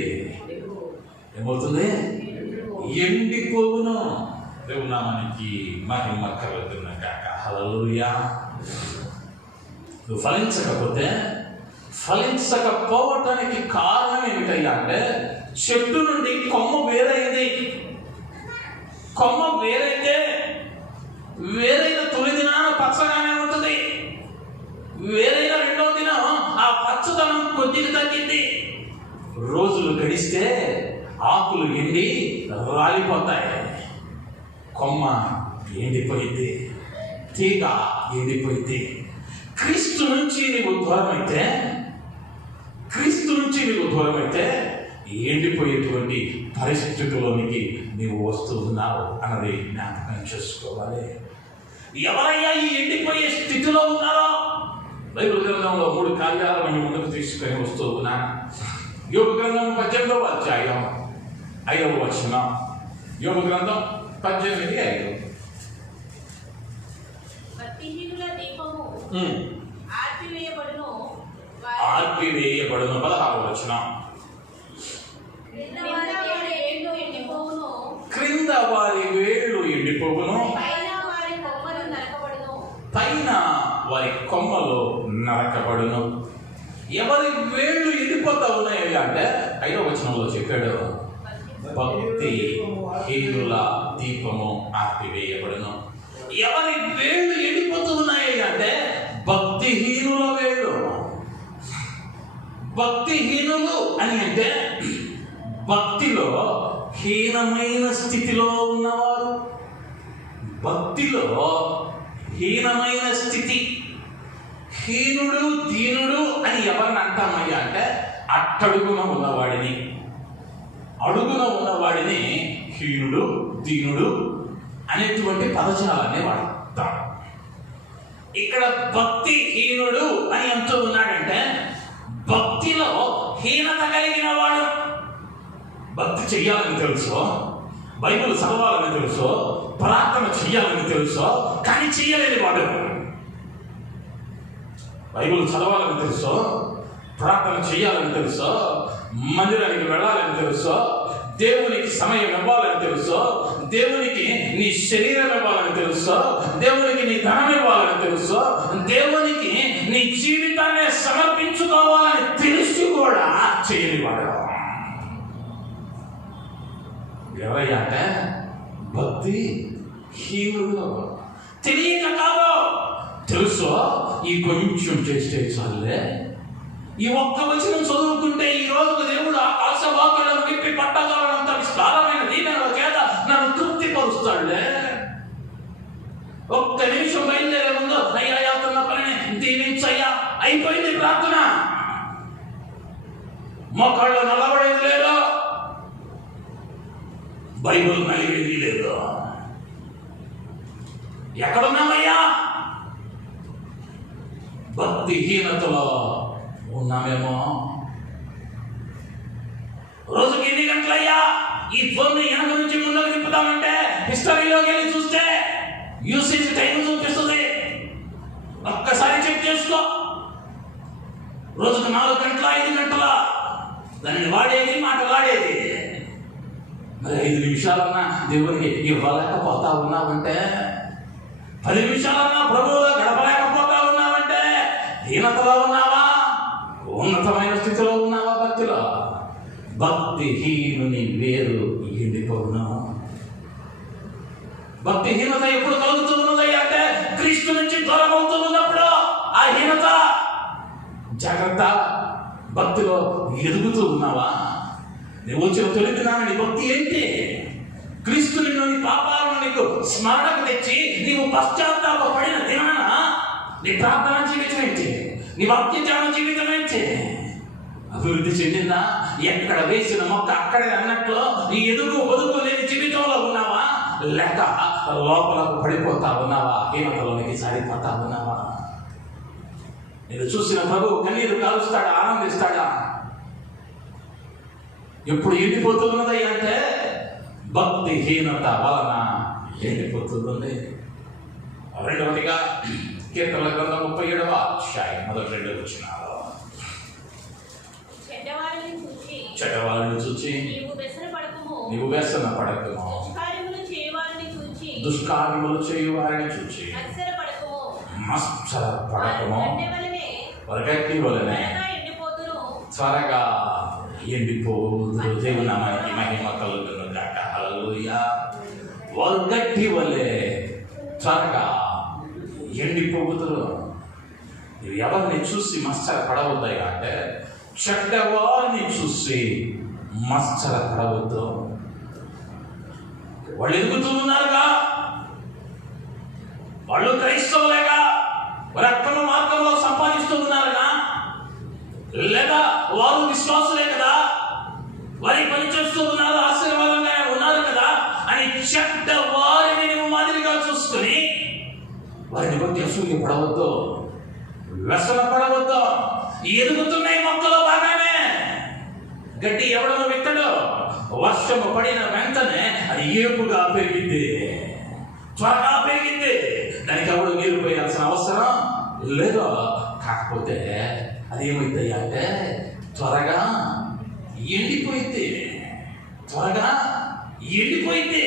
ఎండిపోవును. దేవునామానికి మహిమ కలుగును గాక. హల్లెలూయా. నువ్వు ఫలించకపోవటానికి కారణం ఏమిటయ్యా అంటే చెట్టు నుండి కొమ్మ వేరైంది. కొమ్మ వేరైతే వేరైన తొలి దినాన పచ్చగానే ఉంటుంది, వేరైన రెండవ దినం ఆ పచ్చదనం కొద్దిగా తగ్గింది. రోజులు గడిస్తే ఆకులు ఎండి రాలిపోతాయి, కొమ్మ ఎండిపోయింది, తీగ ఎండిపోయింది. క్రీస్తు నుంచి నీవు దూరమైతే ఎండిపోయేటువంటి పరిస్థితుల్లోనికి నీవు వస్తూ ఉన్నావు అన్నది జ్ఞాపకం చేసుకోవాలి. ఎవరయ్యా ఈ ఎండిపోయే స్థితిలో ఉన్నారో బైబిల్ గ్రంథంలో 3 కార్యాలను ముందుకు తీసుకొని వస్తూ ఉన్నాను. యోబు గ్రంథం 18వ అధ్యాయం 5వ వచనం. యోబు గ్రంథం 18:5. ఆర్పివేయబడును 16వ వచనం. క్రింద వారి వేళ్ళు ఎండిపోవును, పైన వారి కొమ్మలు నరకబడును. ఎవరి వేళ్ళు ఎండిపోతా ఉన్నాయి అంటే 5వ వచనంలో చెప్పాడు, భక్తి హీనుల దీపము ఆర్పివేయబడును. ఎవరి వేళ్ళు ఎండిపోతూ ఉన్నాయి అంటే భక్తిహీనుల వేళ్ళు. భక్తిహీనులు అని అంటే భక్తిలో హీనమైన స్థితిలో ఉన్నవారు. భక్తిలో హీనమైన స్థితి. హీనుడు దీనుడు అని ఎవరిని అంటామయ్యా అంటే అట్టడుగున ఉన్నవాడిని. అడుగున ఉన్నవాడిని హీనుడు దీనుడు అనేటువంటి పదజాలాన్ని వాడతాడు. ఇక్కడ భక్తి హీనుడు అని అంటూ ఉన్నాడంటే భక్తిలో హీనత కలిగిన వాడు. భక్తి చెయ్యాలని తెలుసో, బైబిల్ చదవాలని తెలుసో, ప్రార్థన చెయ్యాలని తెలుసో, కానీ చెయ్యలేని వాడు. బైబిల్ చదవాలని తెలుసో, ప్రార్థన చెయ్యాలని తెలుసో, మందిరానికి వెళ్ళాలని తెలుసో, దేవునికి సమయం ఇవ్వాలని తెలుసో, దేవునికి నీ శరీరం ఇవ్వాలని తెలుసో, దేవునికి నీ ధనం ఇవ్వాలని తెలుసో, దేవునికి నీ జీవితాన్ని సమర్పించుకోవాలని తెలిసి కూడా చేయని వాడు ఎవరయ్యా అంటే భక్తి హీనుడు. తెలియక కాదు, తెలుసో ఈ కొంచెం చేస్తే చాలే, ఈ ఒక్క వచనం చదువుకుంటే ఈ రోజు దేవుడు ఆకాశవాకులను విప్పి పట్టగలనంత విస్తారమైన దీవెనల చేత నన్ను తృప్తిపరుస్తాడులే. ఒక్క నిమిషం బయలుదేరే ముందు అయ్యా వెళ్తున్న పనిని దీవించయ్యా, అయిపోయింది ప్రార్థన. మొక్కళ్ళు నల్లబడేది లేదు, బైబుల్ నలిగేది లేదు. ఎక్కడున్నామయ్యా? భక్తిహీనతలో ఉన్నామేమో. రోజుకి ఎన్ని గంటలయ్యా ఈ ఫోన్ వెనక నుంచి ముందుకు తిప్పుతామంటే హిస్టరీలోకి వెళ్ళి చూస్తే యూసేజ్ టైం చూపిస్తుంది. ఒక్కసారి చెక్ చేసుకో. రోజుకు 4 గంటల 5 గంటల దాన్ని వాడేది, మాట్లాడేది. మరి 5 నిమిషాలన్నా దేవునికి ఇవ్వలేకపోతా ఉన్నావంటే, 10 నిమిషాలన్నా ప్రభువుగా గడపలేకపోతా ఉన్నావంటే హీనతలో ఉన్నావా, ఉన్నతమైన స్థితిలో ఉన్నావా? భక్తిలో భక్తిహీనుని వేరు ఎండిపోవును. భక్తిహీనత ఎప్పుడు కలుగుతూ ఉన్నది అంటే క్రీస్తు నుంచి దూరం అవుతూ ఉన్నప్పుడు ఆ హీనత. జాగ్రత్త. భక్తిలో ఎదుగుతూ ఉన్నావా? నువ్వు వచ్చిన తొలి దినాన నీ భక్తి ఏంటి? క్రీస్తు నిన్ను నీ పాపాలను నీకు స్మరణకు తెచ్చి నీవు పశ్చాత్తాప పడిన దినాన నీ ప్రార్థన జీవితం ఏంటి? నీ వాక్యధ్యాన జీవితం ఏంటి? అభివృద్ధి చెందిందా? ఎక్కడ వేసిన మొక్క అక్కడే అన్నట్లు నీ ఎదుగు బదుగు లేని జీవితంలో ఉన్నావా, లేక లోపలకు పడిపోతా ఉన్నావా, హీనతలోనికి సారిపోతా ఉన్నావా? నేను చూసిన ప్రభువు కన్నీరు కాలుస్తాడా, ఆనందిస్తాడా? ఎప్పుడు ఎండిపోతున్నది అంటే భక్తిహీనత వలన ఎండిపోతుంది. రెండవదిగా కీర్తనల గ్రంథం 37వ అధ్యాయం మొదటి 2 వచనాలు. చెడ్డవారిని చూచి నీవు వ్యసన పడకుము, దుష్కార్యములు చేయువారిని చూచి మత్సర పడకుము. వరగట్టి వలనే త్వరగా ఎండిపోదురు. దేవుని నామానికి మహిమ కలుగును గాక. హల్లెలూయా. వరగట్టి వలే త్వరగా ఎండిపోదురు. నువ్వు ఎవరిని చూసి మత్సర పడవద్దయ్యా అంటే చెడ్డవారిని చూసి మత్సర పడవద్దు. వాళ్ళు ఎదుగుతూ ఉన్నారుగా, వాళ్ళు క్రైస్తవులేగా, వారి అక్రమ మార్గంలో సంపాదిస్తూ ఉన్నారుగా, లేదా వారు విశ్వాసులే కదా, వారి పని చేస్తూ ఉన్నారు, ఆశీర్వాదంగా ఉన్నారు కదా అని చెడ్డ వారిని నువ్వు మాదిరిగా చూసుకుని వారిని బట్టి అసూయ పడవద్దు, వ్యసన పడవద్దు. ఎదుగుతున్నాయి మొక్కలు బాగానే, గడ్డి ఎవడో విత్తడు, వర్షము పడిన వెంటనే అది ఏపుగా పెరిగింది, త్వరగా పెరిగింది. దానికి ఎవడు నీరు పోయాల్సిన అవసరం లేదు. కాకపోతే అదేమైంది అంటే త్వరగా ఎండిపోయింది, త్వరగా ఎండిపోయింది.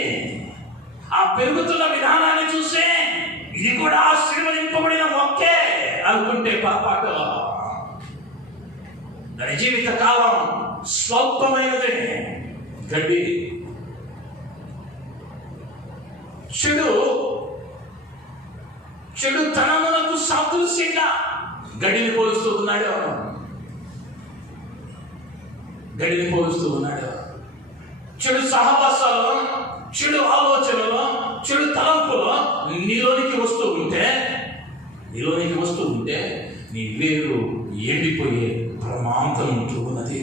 ఆ పెరుగుతున్న విధానాన్ని చూస్తే ఇది కూడా ఆశీర్వదింపబడిన మొక్కే అనుకుంటే పొరపాటు. దాని జీవిత కాలం స్వల్పమైనది. గడ్డి చెడు తనమునకు సాదృశ్యంగా గడ్డిని పోలుస్తూ ఉన్నాడు. గడిని పోలుస్తూ ఉన్నాడు. చెడు సహవాసాలు, చెడు ఆలోచనలు, చెడు తలంపులు నీలోనికి వస్తూ ఉంటే నీ వేరు ఎండిపోయే ప్రమాదం ఉంటూ ఉన్నది.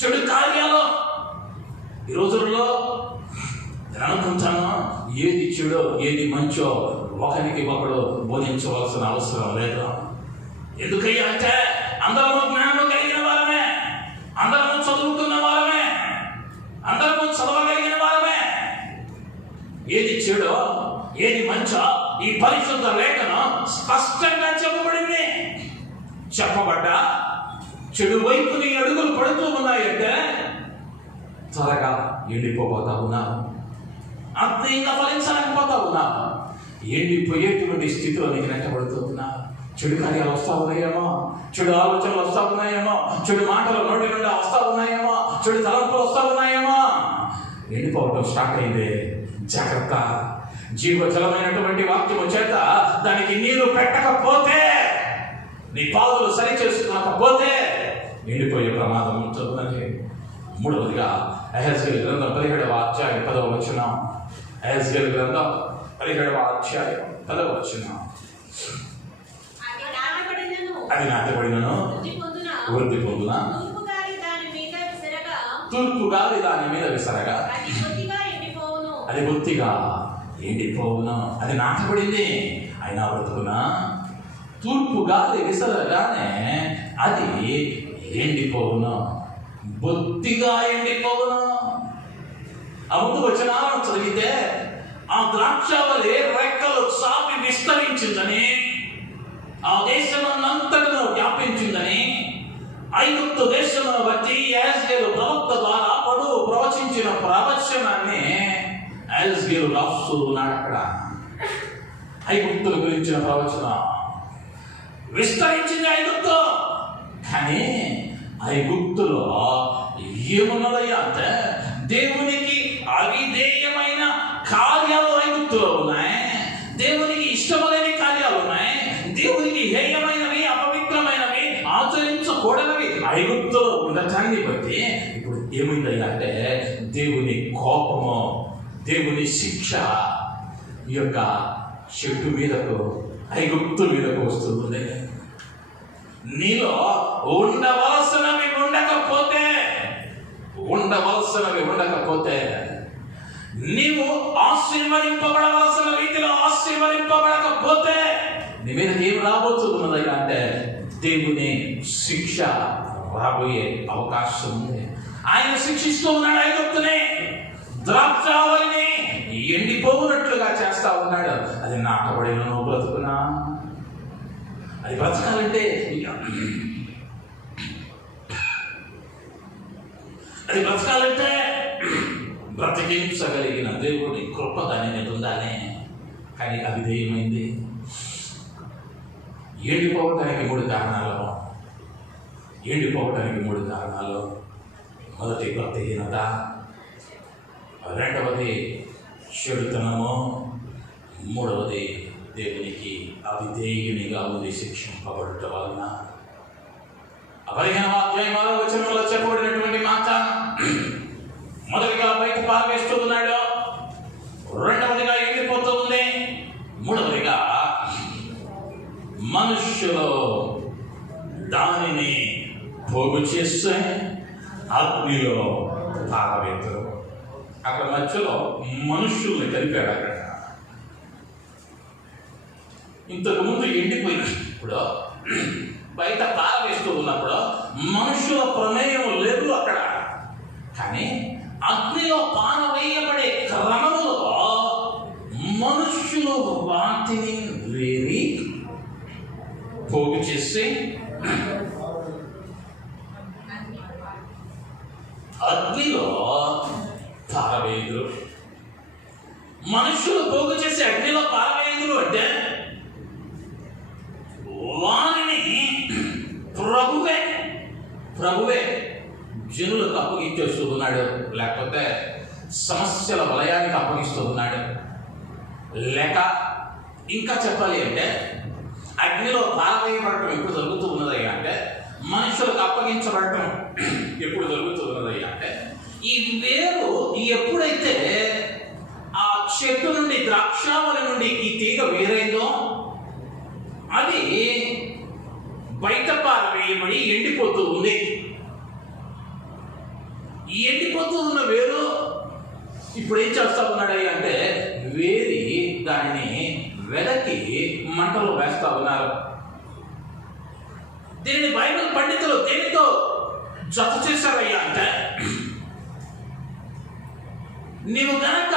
చెడు కార్యాలు ఈ రోజుల్లో నేను అనుకుంటాను, ఏది చెడో ఏది మంచో ఒకరికి ఒకడు బోధించవలసిన అవసరం లేదు. ఎందుకయ్యా అంటే అందరము జ్ఞానం కలిగిన వారమే, అందరము చదువుకున్న వారమే, అందరము చదవగలిగిన వారమే. ఏది చెడో ఏది మంచో ఈ పరిశుద్ధ లేఖనం స్పష్టంగా చెప్పబడ్డా చెడు వైపు నీ అడుగులు పడుతూ ఉన్నాయంటే త్వరగా ఎండిపోతా ఉన్నావు, అర్థంగా ఫలించలేకపోతా ఉన్నావు, ఎండిపోయేటువంటి స్థితిలో నీకు నెట్టబడుతూ ఉన్నావు. చెడు కార్యాలు వస్తూ ఉన్నాయేమో, చెడు ఆలోచనలు వస్తూ ఉన్నాయేమో, చెడు మాటలు నోటి నుండి వస్తూ ఉన్నాయేమో, చెడు తలంపులు వస్తూ ఉన్నాయేమో, ఎండిపోవటం స్టార్ట్ అయింది. జాగ్రత్త. జీవజలమైనటువంటి వాక్యము చేత దానికి నీరు పెట్టకపోతే, నీ పాదులు సరి చేసుకోకపోతే ఎండిపోయే ప్రమాదం ఉంటున్నది. మూడవదిగా ఎహెజ్కేలు గ్రంథం 17వ అధ్యాయం 10వ వచనం. ఎహెజ్కేలు గ్రంథం 17వ అధ్యాయం 10వ వచనం. అది నాటబడినను వృద్ధి పొందున తూర్పు గాలి దాని మీద విసరగా అది బొత్తిగా ఎండిపోవును. అది నాటబడింది, అయినా బ్రతుకునా తూర్పు గాలి విసరగానే అది ఎండిపోవును, బొత్తిగా ఎండిపోవును. ఆ ముందు వచనాలను చదివితే ఆ ద్రాక్షవల్లి రెక్కలు చాపి విస్తరించిందని, ఆ దేశమంతటను వ్యాపించిందని, ఐగుప్తు దేశమును బట్టి యెహెజ్కేలు ప్రవక్త ద్వారా ప్రవచించిన ప్రవచనాన్ని యెహెజ్కేలు రాస్తూ ఉన్నాడు. అక్కడ ఐగుప్తుల గురించిన ప్రవచనం విస్తరించింది ఐగుప్తు. కానీ ఐగుప్తులో ఏమున్నదయ్యా అంటే దేవునికి అవిధేయమైన కార్యాలు ఐగుప్తులో ఉన్నాయి, దేవునికి ఇష్టమైన కార్యాలు ఉన్నాయి, దేవునికి హేయమైనవి అపవిత్రమైనవి ఆచరించకూడనివి ఐగుప్తులో ఉండటాన్ని బట్టి ఇప్పుడు ఏమైందయ్యా అంటే దేవుని కోపము, దేవుని శిక్ష ఈ యొక్క చెట్టు మీదకు, ఐగుప్తు మీదకు వస్తుంది. నీలో ఉండవలసినవి ఉండకపోతే నీవు ఆశీర్వదింపబడవలసిన రీతిలో ఆశీర్వదింపబడకపోతే నీ మీద ఏం రాబోతున్నది అంటే దేవుని శిక్ష రాబోయే అవకాశం ఉంది. ఆయన శిక్షిస్తూ ఉన్నాడు ఐగుప్తుని, ద్రాక్షావళిని ఎండిపోవునట్లుగా చేస్తా ఉన్నాడు. అది నాటబడిన బ్రతుకునా, అది బ్రతకాలంటే బ్రతికించగలిగిన దేవుడి కృప దాని మీద ఉండాలి. కానీ అవిధేయమైంది. ఎండిపోవటానికి మూడు కారణాలు. మొదటి భక్తిహీనత, రెండవది చెడుతనము, మూడవది దేవునికి అవిధేయునిగా ఉంది శిక్షింపబడుట వలన. 15వ అధ్యాయం 6వ వచనంలో చెప్పబడినటువంటి మాట, మొదటిగా బయట పారవేస్తూ ఉన్నాడు, రెండవదిగా ఎండిపోతూ ఉంది, మూడవదిగా మనుష్యులు దానిని పోగు చేస్తే అగ్నిలో పారవేతురు. అక్కడ మధ్యలో మనుష్యుల్ని కలిపాడు. అక్కడ ఇంతకు ముందు ఎండిపోయినప్పుడు బయట పారవేస్తూ ఉన్నప్పుడు మనుషుల ప్రమేయం లేదు అక్కడ. కానీ అగ్నిలో పారవేయబడే క్రమంలో మనుష్యులు వాటిని వేరి పోగు చేసి అగ్నిలో పారవేయుదురు. మనుషులు పోగు చేసి అగ్నిలో పారవేయుదురు అంటే వారిని ప్రభువే జనులకు అప్పగించేస్తూ ఉన్నాడు, లేకపోతే సమస్యల వలయానికి అప్పగిస్తూ ఉన్నాడు. లేక ఇంకా చెప్పాలి అంటే అగ్నిలో పారవేయబడటం ఎప్పుడు జరుగుతూ ఉన్నది అంటే మనుషులకు అప్పగించబడటం ఎప్పుడు జరుగుతున్నది అంటే, ఈ వేరు ఎప్పుడైతే ఆ చెట్టు నుండి, ద్రాక్షావళి నుండి ఈ తీగ వేరైందో అది బయట పారవేయబడి ఎండిపోతూ ఉంది. ఈ ఎండిపోతూ ఉన్న వేరు ఇప్పుడు ఏం చేస్తా ఉన్నాడయ్య అంటే, వేరి దానిని వెనక్కి మంటలో వేస్తా ఉన్నారు. దీనిని బైబిల్ పండితులు దేనితో జత చేశారయ్యా అంటే, నీవు గనక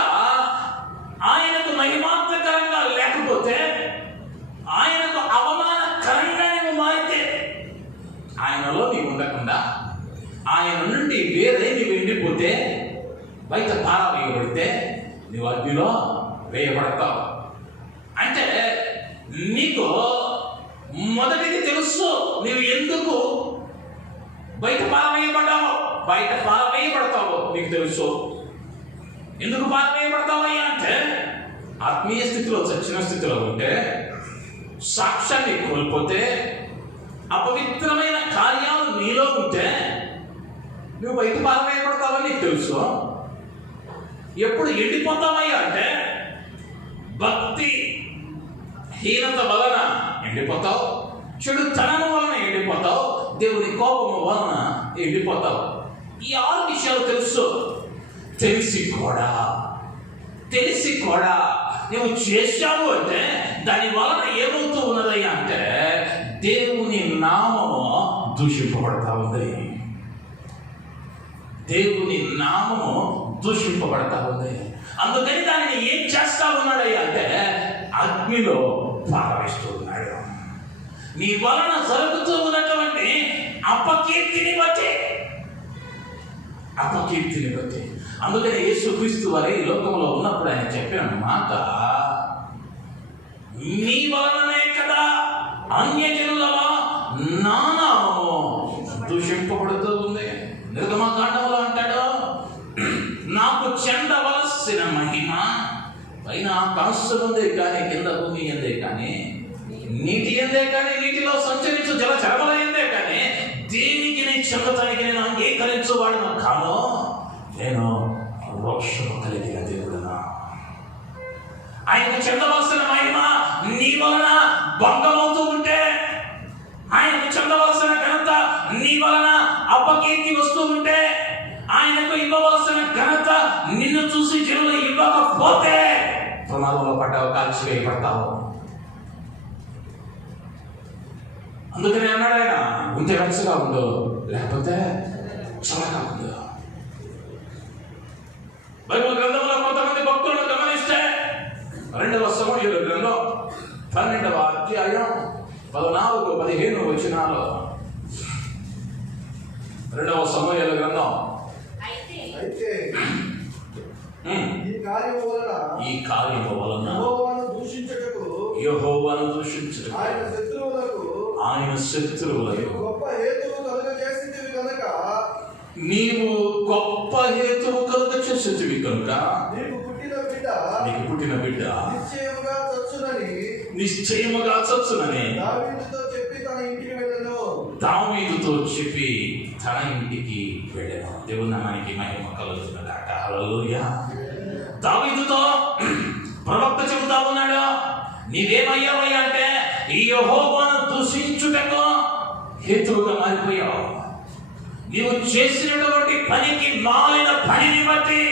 ఆయనకు మహిమాత్మకరంగా లేకపోతే, ఆయనకు అవమానకరంగా నీవు మారితే, ఆయనలో నీవు ఉండకుండా ఆయన నుండి వేరే నీవు ఎండిపోతే, బయట పారవేయబడితే నీవు అగ్నిలో వేయబడతావు. అంటే నీకు మొదటిది తెలుసు, నీవు ఎందుకు బయట పారవేయబడ్డావో, బయట పారవేయబడతావో నీకు తెలుసు. ఎందుకు పారవేయబడతావయ్యా అంటే, ఆత్మీయ స్థితిలో చచ్చిన స్థితిలో ఉంటే, సాక్ష్యాన్ని కోల్పోతే, అపవిత్రమైన కార్యాలు నీలో ఉంటే నువ్వు బయట పారవేయబడతావని నీకు తెలుసు. ఎప్పుడు ఎండిపోతావయ్యా అంటే, భక్తి హీనత వలన ఎండిపోతావు, చెడు తనము వలన ఎండిపోతావు, దేవుని కోపము వలన ఎండిపోతావు. ఈ 6 విషయాలు తెలుసు. తెలిసి కూడా నువ్వు చేశావు అంటే దాని వలన ఏమవుతూ ఉన్నదయ్యా అంటే, దేవుని నామము దూషింపబడతా ఉంది. దేవుని నామము దూషింపబడతా ఉంది. అందుకని దానిని ఏం చేస్తా ఉన్నాడయ్యా అంటే, అగ్నిలో పారవేస్తూ ఉన్నాడు. నీ వలన జరుగుతూ ఉన్నటువంటి అపకీర్తిని బట్టి. అందుకని యేసుక్రీస్తు వారు ఈ లోకంలో ఉన్నప్పుడు ఆయన చెప్పిన మాట, నీ వలననే కదా అన్యజనులలో నా నామము దూషింపబడుతూ ఉంది. నిర్గమకాండంలో అంటాడు, నాకు చెందవలసిన మహిమ పైన ఆకాశం ఉందే కానీ, కింద భూమి ఎందే కానీ, నీటి ఎందే కానీ, నీటిలో సంచరించు జలచరముల ఎందే కానీ, దేనికి నేను చెందటానికి నేను అంగీకరించువాడును కాను. నేను రోషము కలిగిన దేవుడునా. ఆయనకు చెందవలసిన మహిమ నీ వలన భంగమవుతూ ఉంటే, ఆయనకు చెందవలసిన ఘనత నీ వలన అపకీర్తి వస్తూ ఉంటే, ఆయనకు ఇవ్వవలసిన ఘనత నిన్ను చూసి జనులు ఇవ్వకపోతే ప్రమాదంలో పడ్డావు, కాల్చి వేయబడతావు. అందుకని అన్నాడు ఆయన, ఉంటే వెచ్చగా ఉండు, లేకపోతే చల్లగా ఉండు. బైబిల్ గ్రంథంలో కొంతమంది భక్తులను గమనిస్తే, 2వ సమూయేలు గ్రంథం 12వ అధ్యాయం 14-15 వచనాలు. 2వ సమూయేలు గ్రంథం. ఈ కార్యము వలన యెహోవాను దూషించుటకు ఆయన శత్రువులకు నీవు గొప్ప హేతువు కలుగ చేసేటివి కనుక నీకు పుట్టిన బిడ్డ నిశ్చయముగా చచ్చునని దావీదుతో చెప్పి తన ఇంటికి వెళ్ళాను. దేవుని నామానికి మహిమ కలుగుతున్నగాక. హల్లెలూయా. దావీదుతో ప్రవక్త చెబుతా ఉన్నాడు, నీవేమయ్యావయ్యా అంటే, యెహోవాను దూషించుటకు హేతువుగా మారిపోయావు. నీవు చేసినటువంటి పనికి మాలిన పనిని బట్టి,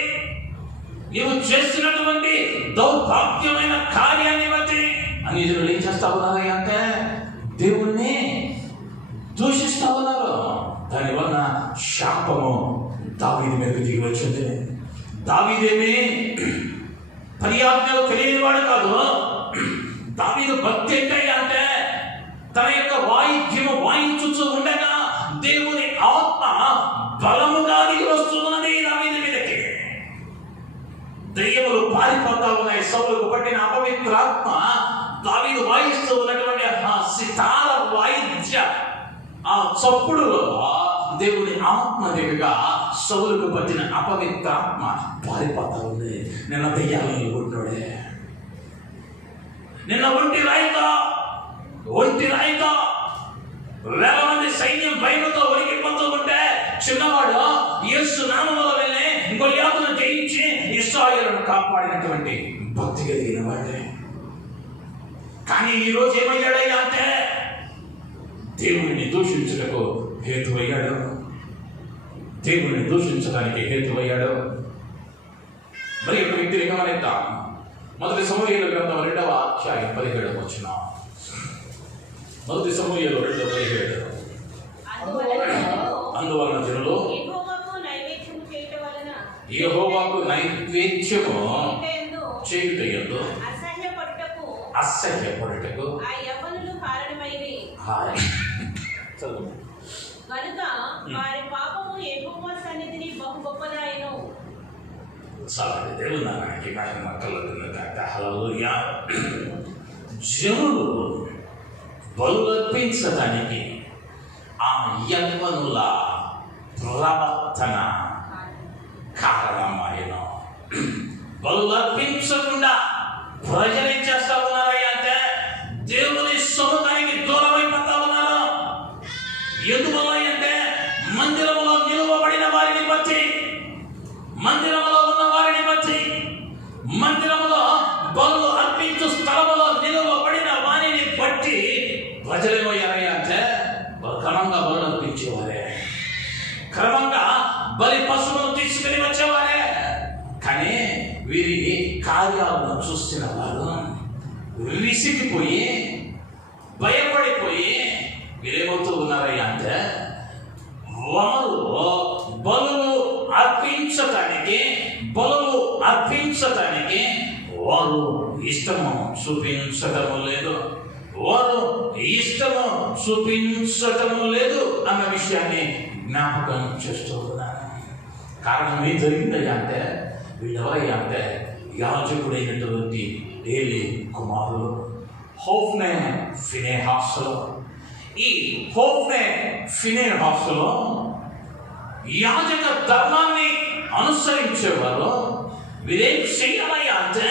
నీవు చేసినటువంటి దౌర్భాగ్యమైన కార్యాన్ని బట్టి అన్యజనులు ఏం చేస్తా ఉన్నారు అంటే, దేవుణ్ణి దూషిస్తా ఉన్నారు. దానివల్ల శాపము దావీదు మీదకి దిగి వచ్చింది. దావీదేమి పర్యాజ్ఞలు తెలియని వాడు కాదు. దావీదు భక్తి అంటే తన యొక్క వాయిద్యము వాయించుచూ ఉండగా దేవుని ఆత్మ బలముగా దిగి వస్తున్నది దావీదు మీదకి. దయ్యములు పారిపోతా ఉన్నాయి. సౌలుకు పట్టిన అపవిత్రాత్మ దావీదు వాయిస్తూ ఉన్నటువంటి ఆ సితార వాయిద్య ఆ చప్పుడులో దేవుని ఆత్మ దిగగా సౌలుకు పట్టిన అపవిత్రాత్మ పారిపోతా ఉంది. నిన్న దయ్యాలను కొట్టాడే, నిన్న ఒంటి రాయితో 1000 మంది సైన్యం బయట కాపాడినటువంటి భక్తి కలిగిన వాడే. కానీ ఈరోజు ఏమయ్యాడయ్యా అంటే దేవుడిని దూషించుటకు హేతువయ్యాడు. దేవుడిని దూషించడానికి హేతువయ్యాడు. మరి ఒక వ్యక్తిని గమనిద్దాం. మొదటి సమూయేలు గ్రంథం 2వ అధ్యాయం 17వ వచనం. మొదటి సమూయేలు 2:17. అందువలన జనులు యెహోవాకు నైవేద్యము చేయుటయందు అసహ్యపడుటకు కనుక వారి పాపము యెహోవా సన్నిధిని బహు గొప్పదాయను. దేవుని నామానికి మహిమ కలుగునుగాక. హల్లెలూయా. జనులు బలులర్పించడానికి ఆ యవ్వనుల ప్రవర్తన కారణమైన. బలులర్పించకుండా ప్రజలు ఏం చేస్తా ఉన్నారయ్యా అంటే దేవుని సముఖానికి దూరం అయిపోతా ఉన్నారు. ఎందువల్ల అంటే మందిరంలో నిలువబడిన వారిని బట్టి, మందిరంలో ఉన్న వారిని బట్టి, మందిరంలో బలు అర్పించు స్థలంలో నిలువబడిన వారిని బట్టి ప్రజలేమయ్యారయ్యా అంటే క్రమంగా బలు అర్పించేవారే, క్రమంగా బలి పశువులను తీసుకుని వచ్చేవారే. కానీ వీరి కార్యాలను చూస్తున్న వారు విసిగిపోయి భయపడిపోయి వీరేమవుతూ ఉన్నారయ్యా అంటే వారు బలులు అర్పించటానికి వారు ఇష్టము చూపించటము లేదు, వారు ఇష్టము చూపించటము లేదు అన్న విషయాన్ని జ్ఞాపకం చేస్తూ ఉన్నాను. కారణం ఏం జరిగిందయ్యా అంటే వీళ్ళెవరయ్యా అంటే యాజకుడైనటువంటి ఏలీ కుమారులు హోఫ్నే ఫీనెహాసులు. ఈ హోఫ్నే ఫీనెహాసులు యాజక ధర్మాన్ని అనుసరించేవారు. వీరేం చెయ్యాలయ్యా అంటే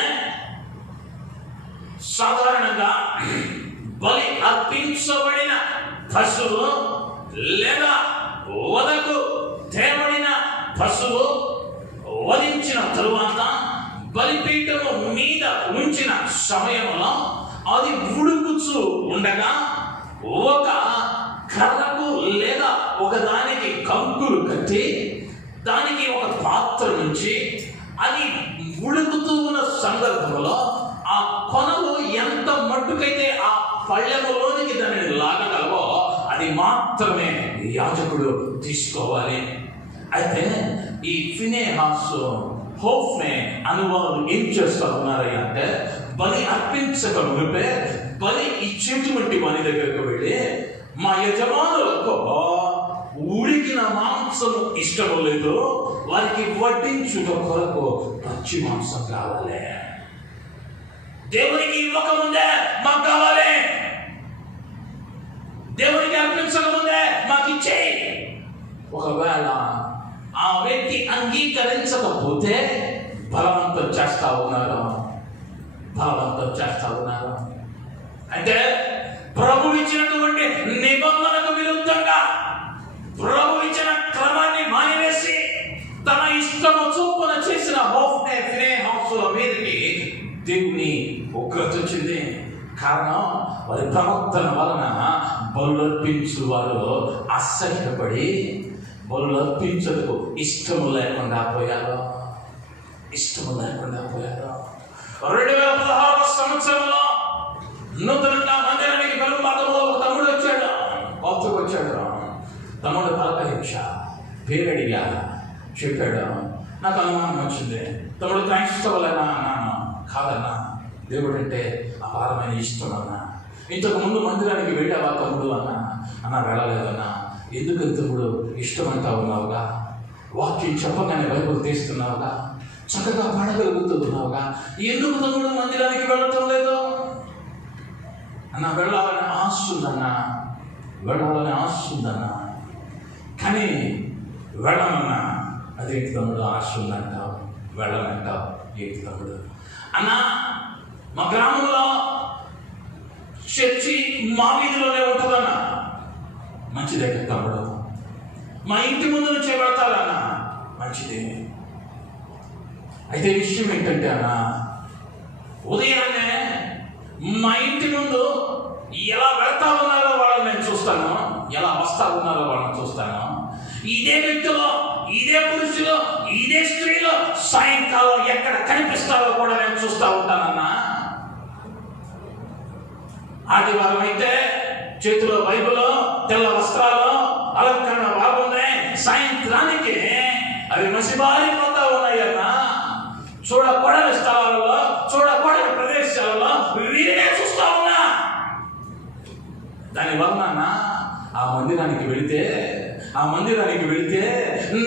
సాధారణంగా బలి అర్పించబడిన పశువు లేదా వదకు తేబడిన పశువు వధించిన తరువాత బలిపీఠము మీద ఉంచిన సమయంలో అది ఉడుకుచూ ఉండగా ఒక కర్రకు లేదా ఒకదానికి కంకులు కట్టి దానికి ఒక పాత్ర నుంచి అది ఉడుకుతూ ఉన్న సందర్భంలో ఆ కొనలు ఎంత మట్టుకైతే ఆ పళ్ళెములోనికి దానిని లాగగలవో అది మాత్రమే యాజకుడు తీసుకోవాలి. అయితే ఈ ఫీనెహాసు హోఫ్నే అనువాదులు ఏం చేస్తా ఉన్నారయ్యా అంటే బలి అర్పించక మునిపే బలి ఇచ్చేటువంటి వారి దగ్గరకు వెళ్ళి మా యజమానులకు ఉడికిన మాంసము ఇష్టము లేదు, వారికి వడ్డించుట కొరకు పచ్చి మాంసం కావాలి, దేవునికి ఇవ్వకముందే మాకు కావాలి, దేవునికి అర్పించకముందే మాకు ఇచ్చేయి. ఒకవేళ ఆ వ్యక్తి అంగీకరించకపోతే బలవంతం చేస్తా ఉన్నారు. అంటే ప్రభు ఇచ్చినటువంటి నిబంధనకు విరుద్ధంగా ప్రభు ఇచ్చిన క్రమాన్ని మానివేసి తన ఇష్టము చొప్పున చేసిన హోఫ్నే ఫీనెహాసుల మీదకి దేవుని ఉగ్రత వచ్చింది. కారణం వారి ప్రవర్తన వలన బలులర్పించు వారు అసహ్యపడి బలులర్పించటకు ఇష్టము లేకుండా పోయారు. 2016 సంవత్సరంలో నూతనంగా మందిరానికి బలిపాఠంలో ఒక తమ్ముడు వచ్చాడు. తమ్ముడు పలకరించ పేరడిగా చెప్పాడు. నాకు అనుమానం వచ్చింది. తమ్ముడు క్రైస్తవులేనా అన్నాను. కాదన్నా, దేవుడు అంటే అపారమైన ఇష్టం అన్నా. ఇంతకు ముందు మందిరానికి వెళ్ళావా తమ్ముడు అన్నా వెళ్ళలేదన్నా. ఎందుకు తమ్ముడు ఇష్టం అంటా ఉన్నావుగా, వాక్యం చెప్పగానే బైబిల్ తీస్తున్నావుగా, చక్కగా పాడగలుగుతున్నావుగా, ఎందుకు తమ్ముడు మందిరానికి వెళ్ళటం లేదు అన్నా? వెళ్ళాలని ఆశ ఉందన్నా, కానీ వెళ్ళమన్నా. అదేంటి తమ్ముడు ఆశ ఉందంటావు, వెళ్ళనంటావు, ఏంటి తమ్ముడు అన్నా? మా గ్రామంలో చర్చి మా వీధిలోనే ఉంటుందన్నా. మంచిదే తమ్ముడు, మా ఇంటి ముందు నుంచే పెడతారన్నా. మంచిదే. అయితే విషయం ఏంటంటే అన్న, ఉదయాన్నే మా ఇంటి ముందు ఎలా వెళ్తా ఉన్నారో వాళ్ళని నేను చూస్తాను, ఎలా వస్తా ఉన్నారో వాళ్ళని చూస్తాను. ఇదే వ్యక్తులు, ఇదే పురుషులు, ఇదే స్త్రీలు సాయంకాలం ఎక్కడ కనిపిస్తారో కూడా నేను చూస్తూ ఉంటానన్నా. ఆదివారం అయితే చేతిలో బైబిల్, తెల్ల వస్త్రాలు, అలంకరణ బాగున్నాయి. సాయంత్రానికి అవి మసిబారిపోతా ఉన్నాయన్నా. చూడకూడని స్థలాలలో, చూడకూడని ప్రదేశాలలో వీరినే చూస్తా ఉన్నా. దానివల్ల ఆ మందిరానికి వెళితే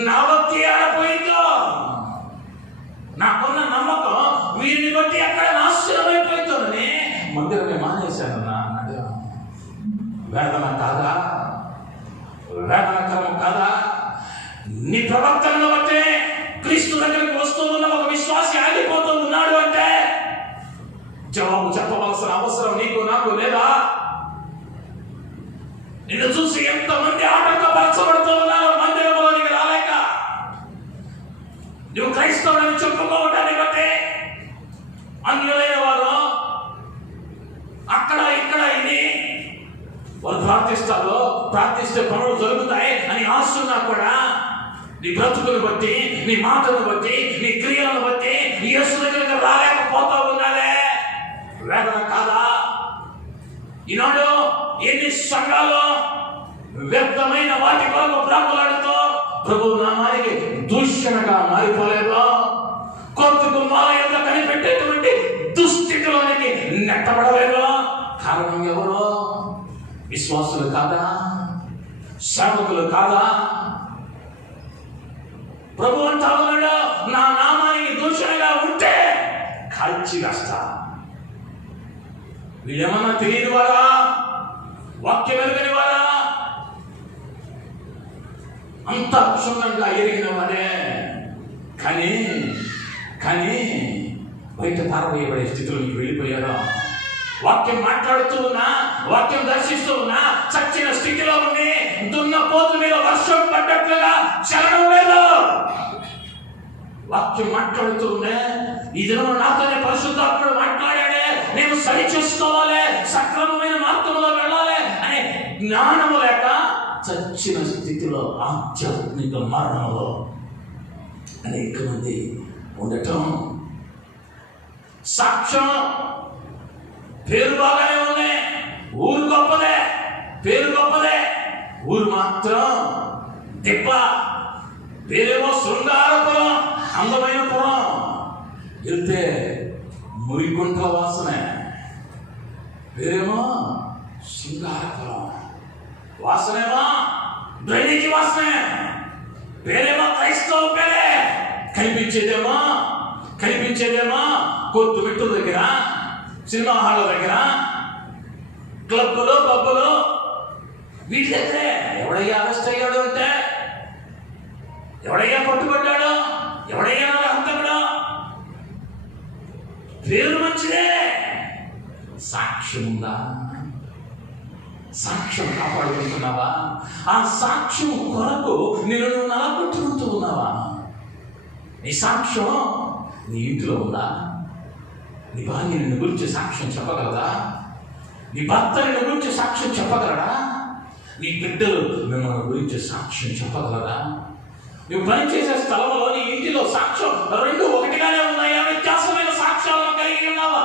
నా భక్తి ఆడపోయిందో, నాకున్న నమ్మకం వీరిని బట్టి అక్కడ నాశనమైపోతుందని మందిరమే మానేశానన్నా అన్నాడు. వేదన కాదా? వేదనకరం కాదా? నీ ప్రవర్తనను బట్టి క్రీస్తు దగ్గరికి వస్తూ ఉన్న ఒక విశ్వాసి ఆగిపోతూ ఉన్నాడు అంటే జవాబు చెప్పవలసిన అవసరం నీకు నాకు లేదా? నిన్ను చూసి ఎంతమంది ఆటంకపరచబడుతూ ఉన్నారో మందిరంలోనికి రాలేక, నువ్వు క్రైస్తవుని చెప్పుకోవటాన్ని బట్టి అన్యులైన వారు అక్కడ ఇక్కడ ఇది వారు ప్రార్థిస్తే పనులు జరుగుతాయి అని ఆశున్నా కూడా నీ బ్రతుకును బట్టి, నీ మాటను బట్టి, నీ క్రియలను బట్టి యేసు దగ్గరికి రాలేకపోతా ఉన్నారే. వేదన కాదా? ఈనాడు ఎన్ని సంఘాలు వ్యర్థమైన వాటి కొరకు ప్రాకులాడుతూ ప్రభు నామానికి దూషణగా మారిపోలేదు. కొత్తకు మాలయంగా కనిపెట్టేటువంటి దుస్థితిలోనికి నెట్టబడలేదు. కారణం ఎవరు? విశ్వాసులు కాదా? సేవకులు కాదా? ప్రభు అంటా ఉన్నాడు, నా నామానికి దూషణగా ఉంటే కాల్చి వేస్తా. వీళ్ళేమన్నా తెలియని వారా? వాక్యం ఎరగని వారా? అంత క్షుణ్ణంగా ఎరిగిన వారే. కానీ బయట పారవేయబడే స్థితిలోకి వెళ్ళిపోయారు. వాక్యం మాట్లాడుతూ ఉన్నా, వాక్యం దర్శిస్తూ ఉన్నా చచ్చిన స్థితిలో ఉండి దున్న పోతు మీద వర్షం పడ్డట్లుగా చలనం లేదు. వాక్యం మాట్లాడుతూ ఉన్నా, ఈ దినం నాతోనే పరిశుద్ధాత్ముడు మాట్లాడాడే, నేను సరి చేసుకోవాలి, సక్రమమైన మార్గంలో వెళ్ళాలి అనే జ్ఞానము లేక చచ్చిన స్థితిలో, ఆధ్యాత్మిక మరణంలో అనేక మంది ఉండటం. సాక్ష్యం పేరు బాగానే ఉన్నాయి, ఊరు గొప్పదే, పేరు గొప్పదే, ఊరు మాత్రం దిబ్బ. పేరేమో శృంగారపురం, అందమైన పురం, వెళ్తే మురిగుంట్ల వాసనే. పేరేమో శృంగారపురం, వాసనేమో డ్రైనేజీ వాసనే. పేరేమో క్రైస్తవ పేరే, కనిపించేదేమో కొత్త మెట్టు దగ్గర, సినిమా హాల్ దగ్గర, క్లబ్బులు పబ్బులు, వీటి దగ్గరే. ఎవడయ్యా అరెస్ట్ అయ్యాడు అంటే, ఎవడయ్యా పట్టుబడ్డాడు, ఎవడయ్యా హంతకుడు? పేరు మంచిదే, సాక్ష్యం ఉందా? సాక్ష్యం కాపాడుకుంటున్నావా? ఆ సాక్ష్యం కొరకు నేను నలగొట్టుకుంటూ ఉన్నావా? నీ సాక్ష్యం నీ ఇంట్లో ఉందా? నీ భార్య నిన్ను గురించి సాక్ష్యం చెప్పగలదా? నీ భర్త నిన్ను గురించి సాక్ష్యం చెప్పగలడా? నీ బిడ్డలు మిమ్మల్ని గురించి సాక్ష్యం చెప్పగలరా? నువ్వు పనిచేసే స్థలంలో, నీ ఇంటిలో సాక్ష్యం రెండు ఒకటిగానే ఉన్నాయా? వ్యత్యాసమైన సాక్ష్యాలను కలిగి ఉన్నావా?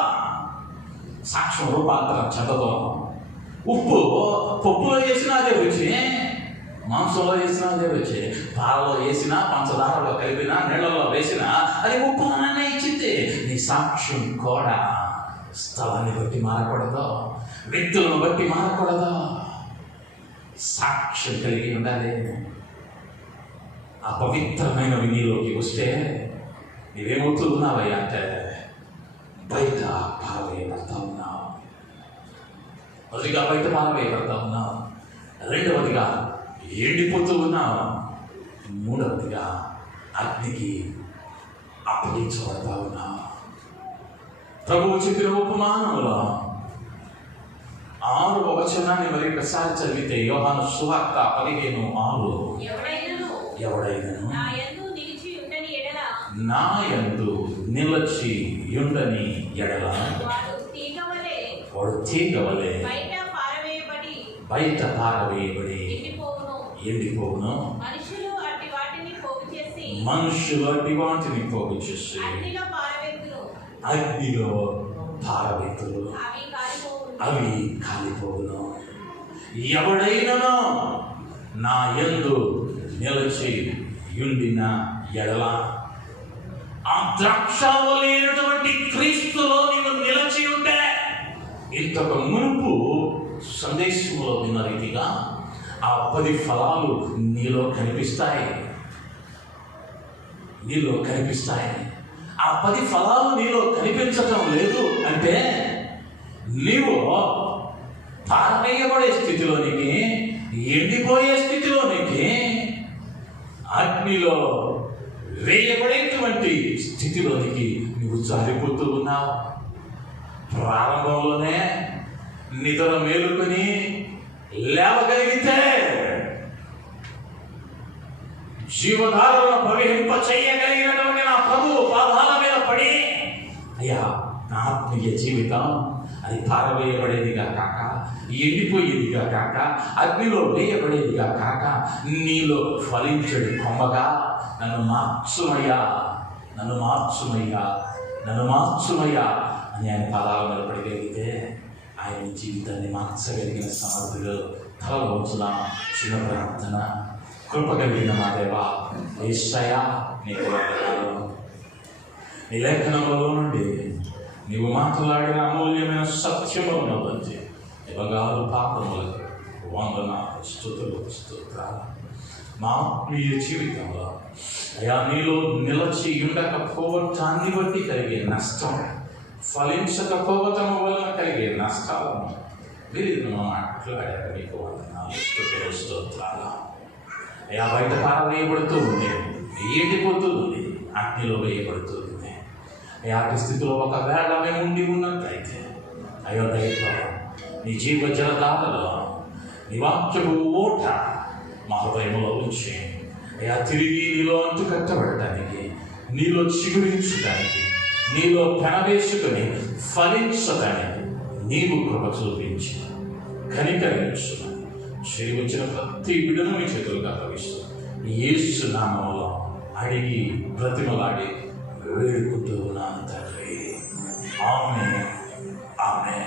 సాక్ష్యం రూపాంతరం చెందదు. ఉప్పు పప్పులో వేసినా అదే రుచి, మాంసంలో వేసినా అదే రుచి, పాలలో వేసినా, పంచదారలో కలిపినా, నీళ్ళలో వేసినా అది ఉప్పు అనే ఇచ్చింది. నీ సాక్ష్యం కూడా స్థలాన్ని బట్టి మారకూడదు, వ్యక్తులను బట్టి మారకూడదు. సాక్ష్యం కలిగి ఉండాలి. ఆ పవిత్రమైన నీలోకి వస్తే నీవేమవుతూ ఉన్నావయ్యా అంటే బయట పారవేయబడతా ఉన్నావు. మొదటిగా బయట పారవేయబడతా ఉన్నావు, రెండవదిగా ఎండిపోతూ ఉన్నావు, మూడవదిగా అగ్నికి అప్పగించబడతా ఉన్నావు. ప్రభువు చెప్పిన ఉపమానంలో 6వ వచనాన్ని మరి ఒకసారి చదివితే, యోహాను సువార్త 15:6, ఎవడైనను నా యందు నిలచి యుండని ఎడల వాడు తీగవలే బయట పారవేయబడి ఎండిపోవును. మనుషులు అట్టి వాటిని పోగు చేసి అగ్నిలో పారవేతులు, అవి కాలిపోవును. ఎవడైనను నా యందు నిలిచి యుండిన ఎడల, ఆ ద్రాక్షావళైనటువంటి క్రీస్తులో నీవు నిలిచి ఉంటే, ఇంతకు మునుపు సందేశంలో విన్న రీతిగా ఆ 10 ఫలాలు నీలో కనిపిస్తాయి. ఆ 10 ఫలాలు నీలో కనిపించటం లేదు అంటే నీవు పారవేయబడే స్థితిలోనికి, ఎండిపోయే స్థితిలోనికి, అగ్నిలో వేయబడేటువంటి స్థితిలోనికి నువ్వు జారిపోతూ ఉన్నావు. ప్రారంభంలోనే నిద్ర మేలుకొని లేవగలిగితే, జీవధారలను ప్రవహింప చేయగలిగినటువంటి నా ప్రభువు పాదాల మీద పడి, అయ్యా నా ఆత్మీయ జీవితం అది పారవేయబడేదిగా కాక, ఎండిపోయేదిగా కాక, అగ్నిలో వేయబడేదిగా కాక, నీలో ఫలించడి కొమ్మగా నన్ను మార్చుమయ్యా అని ఆయన పాదాల మీద పడగలిగితే, ఆయన జీవితాన్ని మార్చగలిగిన సమర్థులు తల రోజున చిన్న ప్రార్థన. కృప కలిగిన మా దేవా, యేసయ్యా నీకు వందనాలు. నీ లేఖనంలో నుండి నీవు మాట్లాడిన అమూల్యమైన సత్యములను బట్టి నీ బంగారు పాపములకు వందనాలు, స్తుతులు, స్తోత్రాలు. మా ఆత్మీయ జీవితంలో అయ్యా నీలో నిలచి ఉండకపోవటాన్ని బట్టి కలిగే నష్టం, ఫలించకపోవటం వలన కలిగే నష్టాలను మీరు మాట్లాడారు. మీకు వందనాలు, స్తుతులు, స్తోత్రాలు. అయ్యా బయట పారవేయబడుతూ ఉంది, ఎండిపోతూ ఉంది, అగ్నిలో వేయబడుతూ ఉంది. అయ్యాటి స్థితిలో ఒకవేళ మేము ఉండి ఉన్నట్లయితే, అయ్యో దయతో నీ జీవ జలధారలో నీ వాక్యపు ఓట మా హృదయంలో ఉంచి, అయ్యా తిరిగి నీలో అంటు కట్టబడటానికి, నీలో చిగురించడానికి, నీలో పెనవేసుకొని ఫలించడానికి నీవు కృప చూపించి కనికరించు. వచ్చిన ప్రతి బిడ్డను మీ చేతులుగా భావిస్తూ యేసు నామములో అడిగి బ్రతిమలాడి వేడుకుంటూ ఉన్నాను తండ్రి. ఆమేన్, ఆమేన్.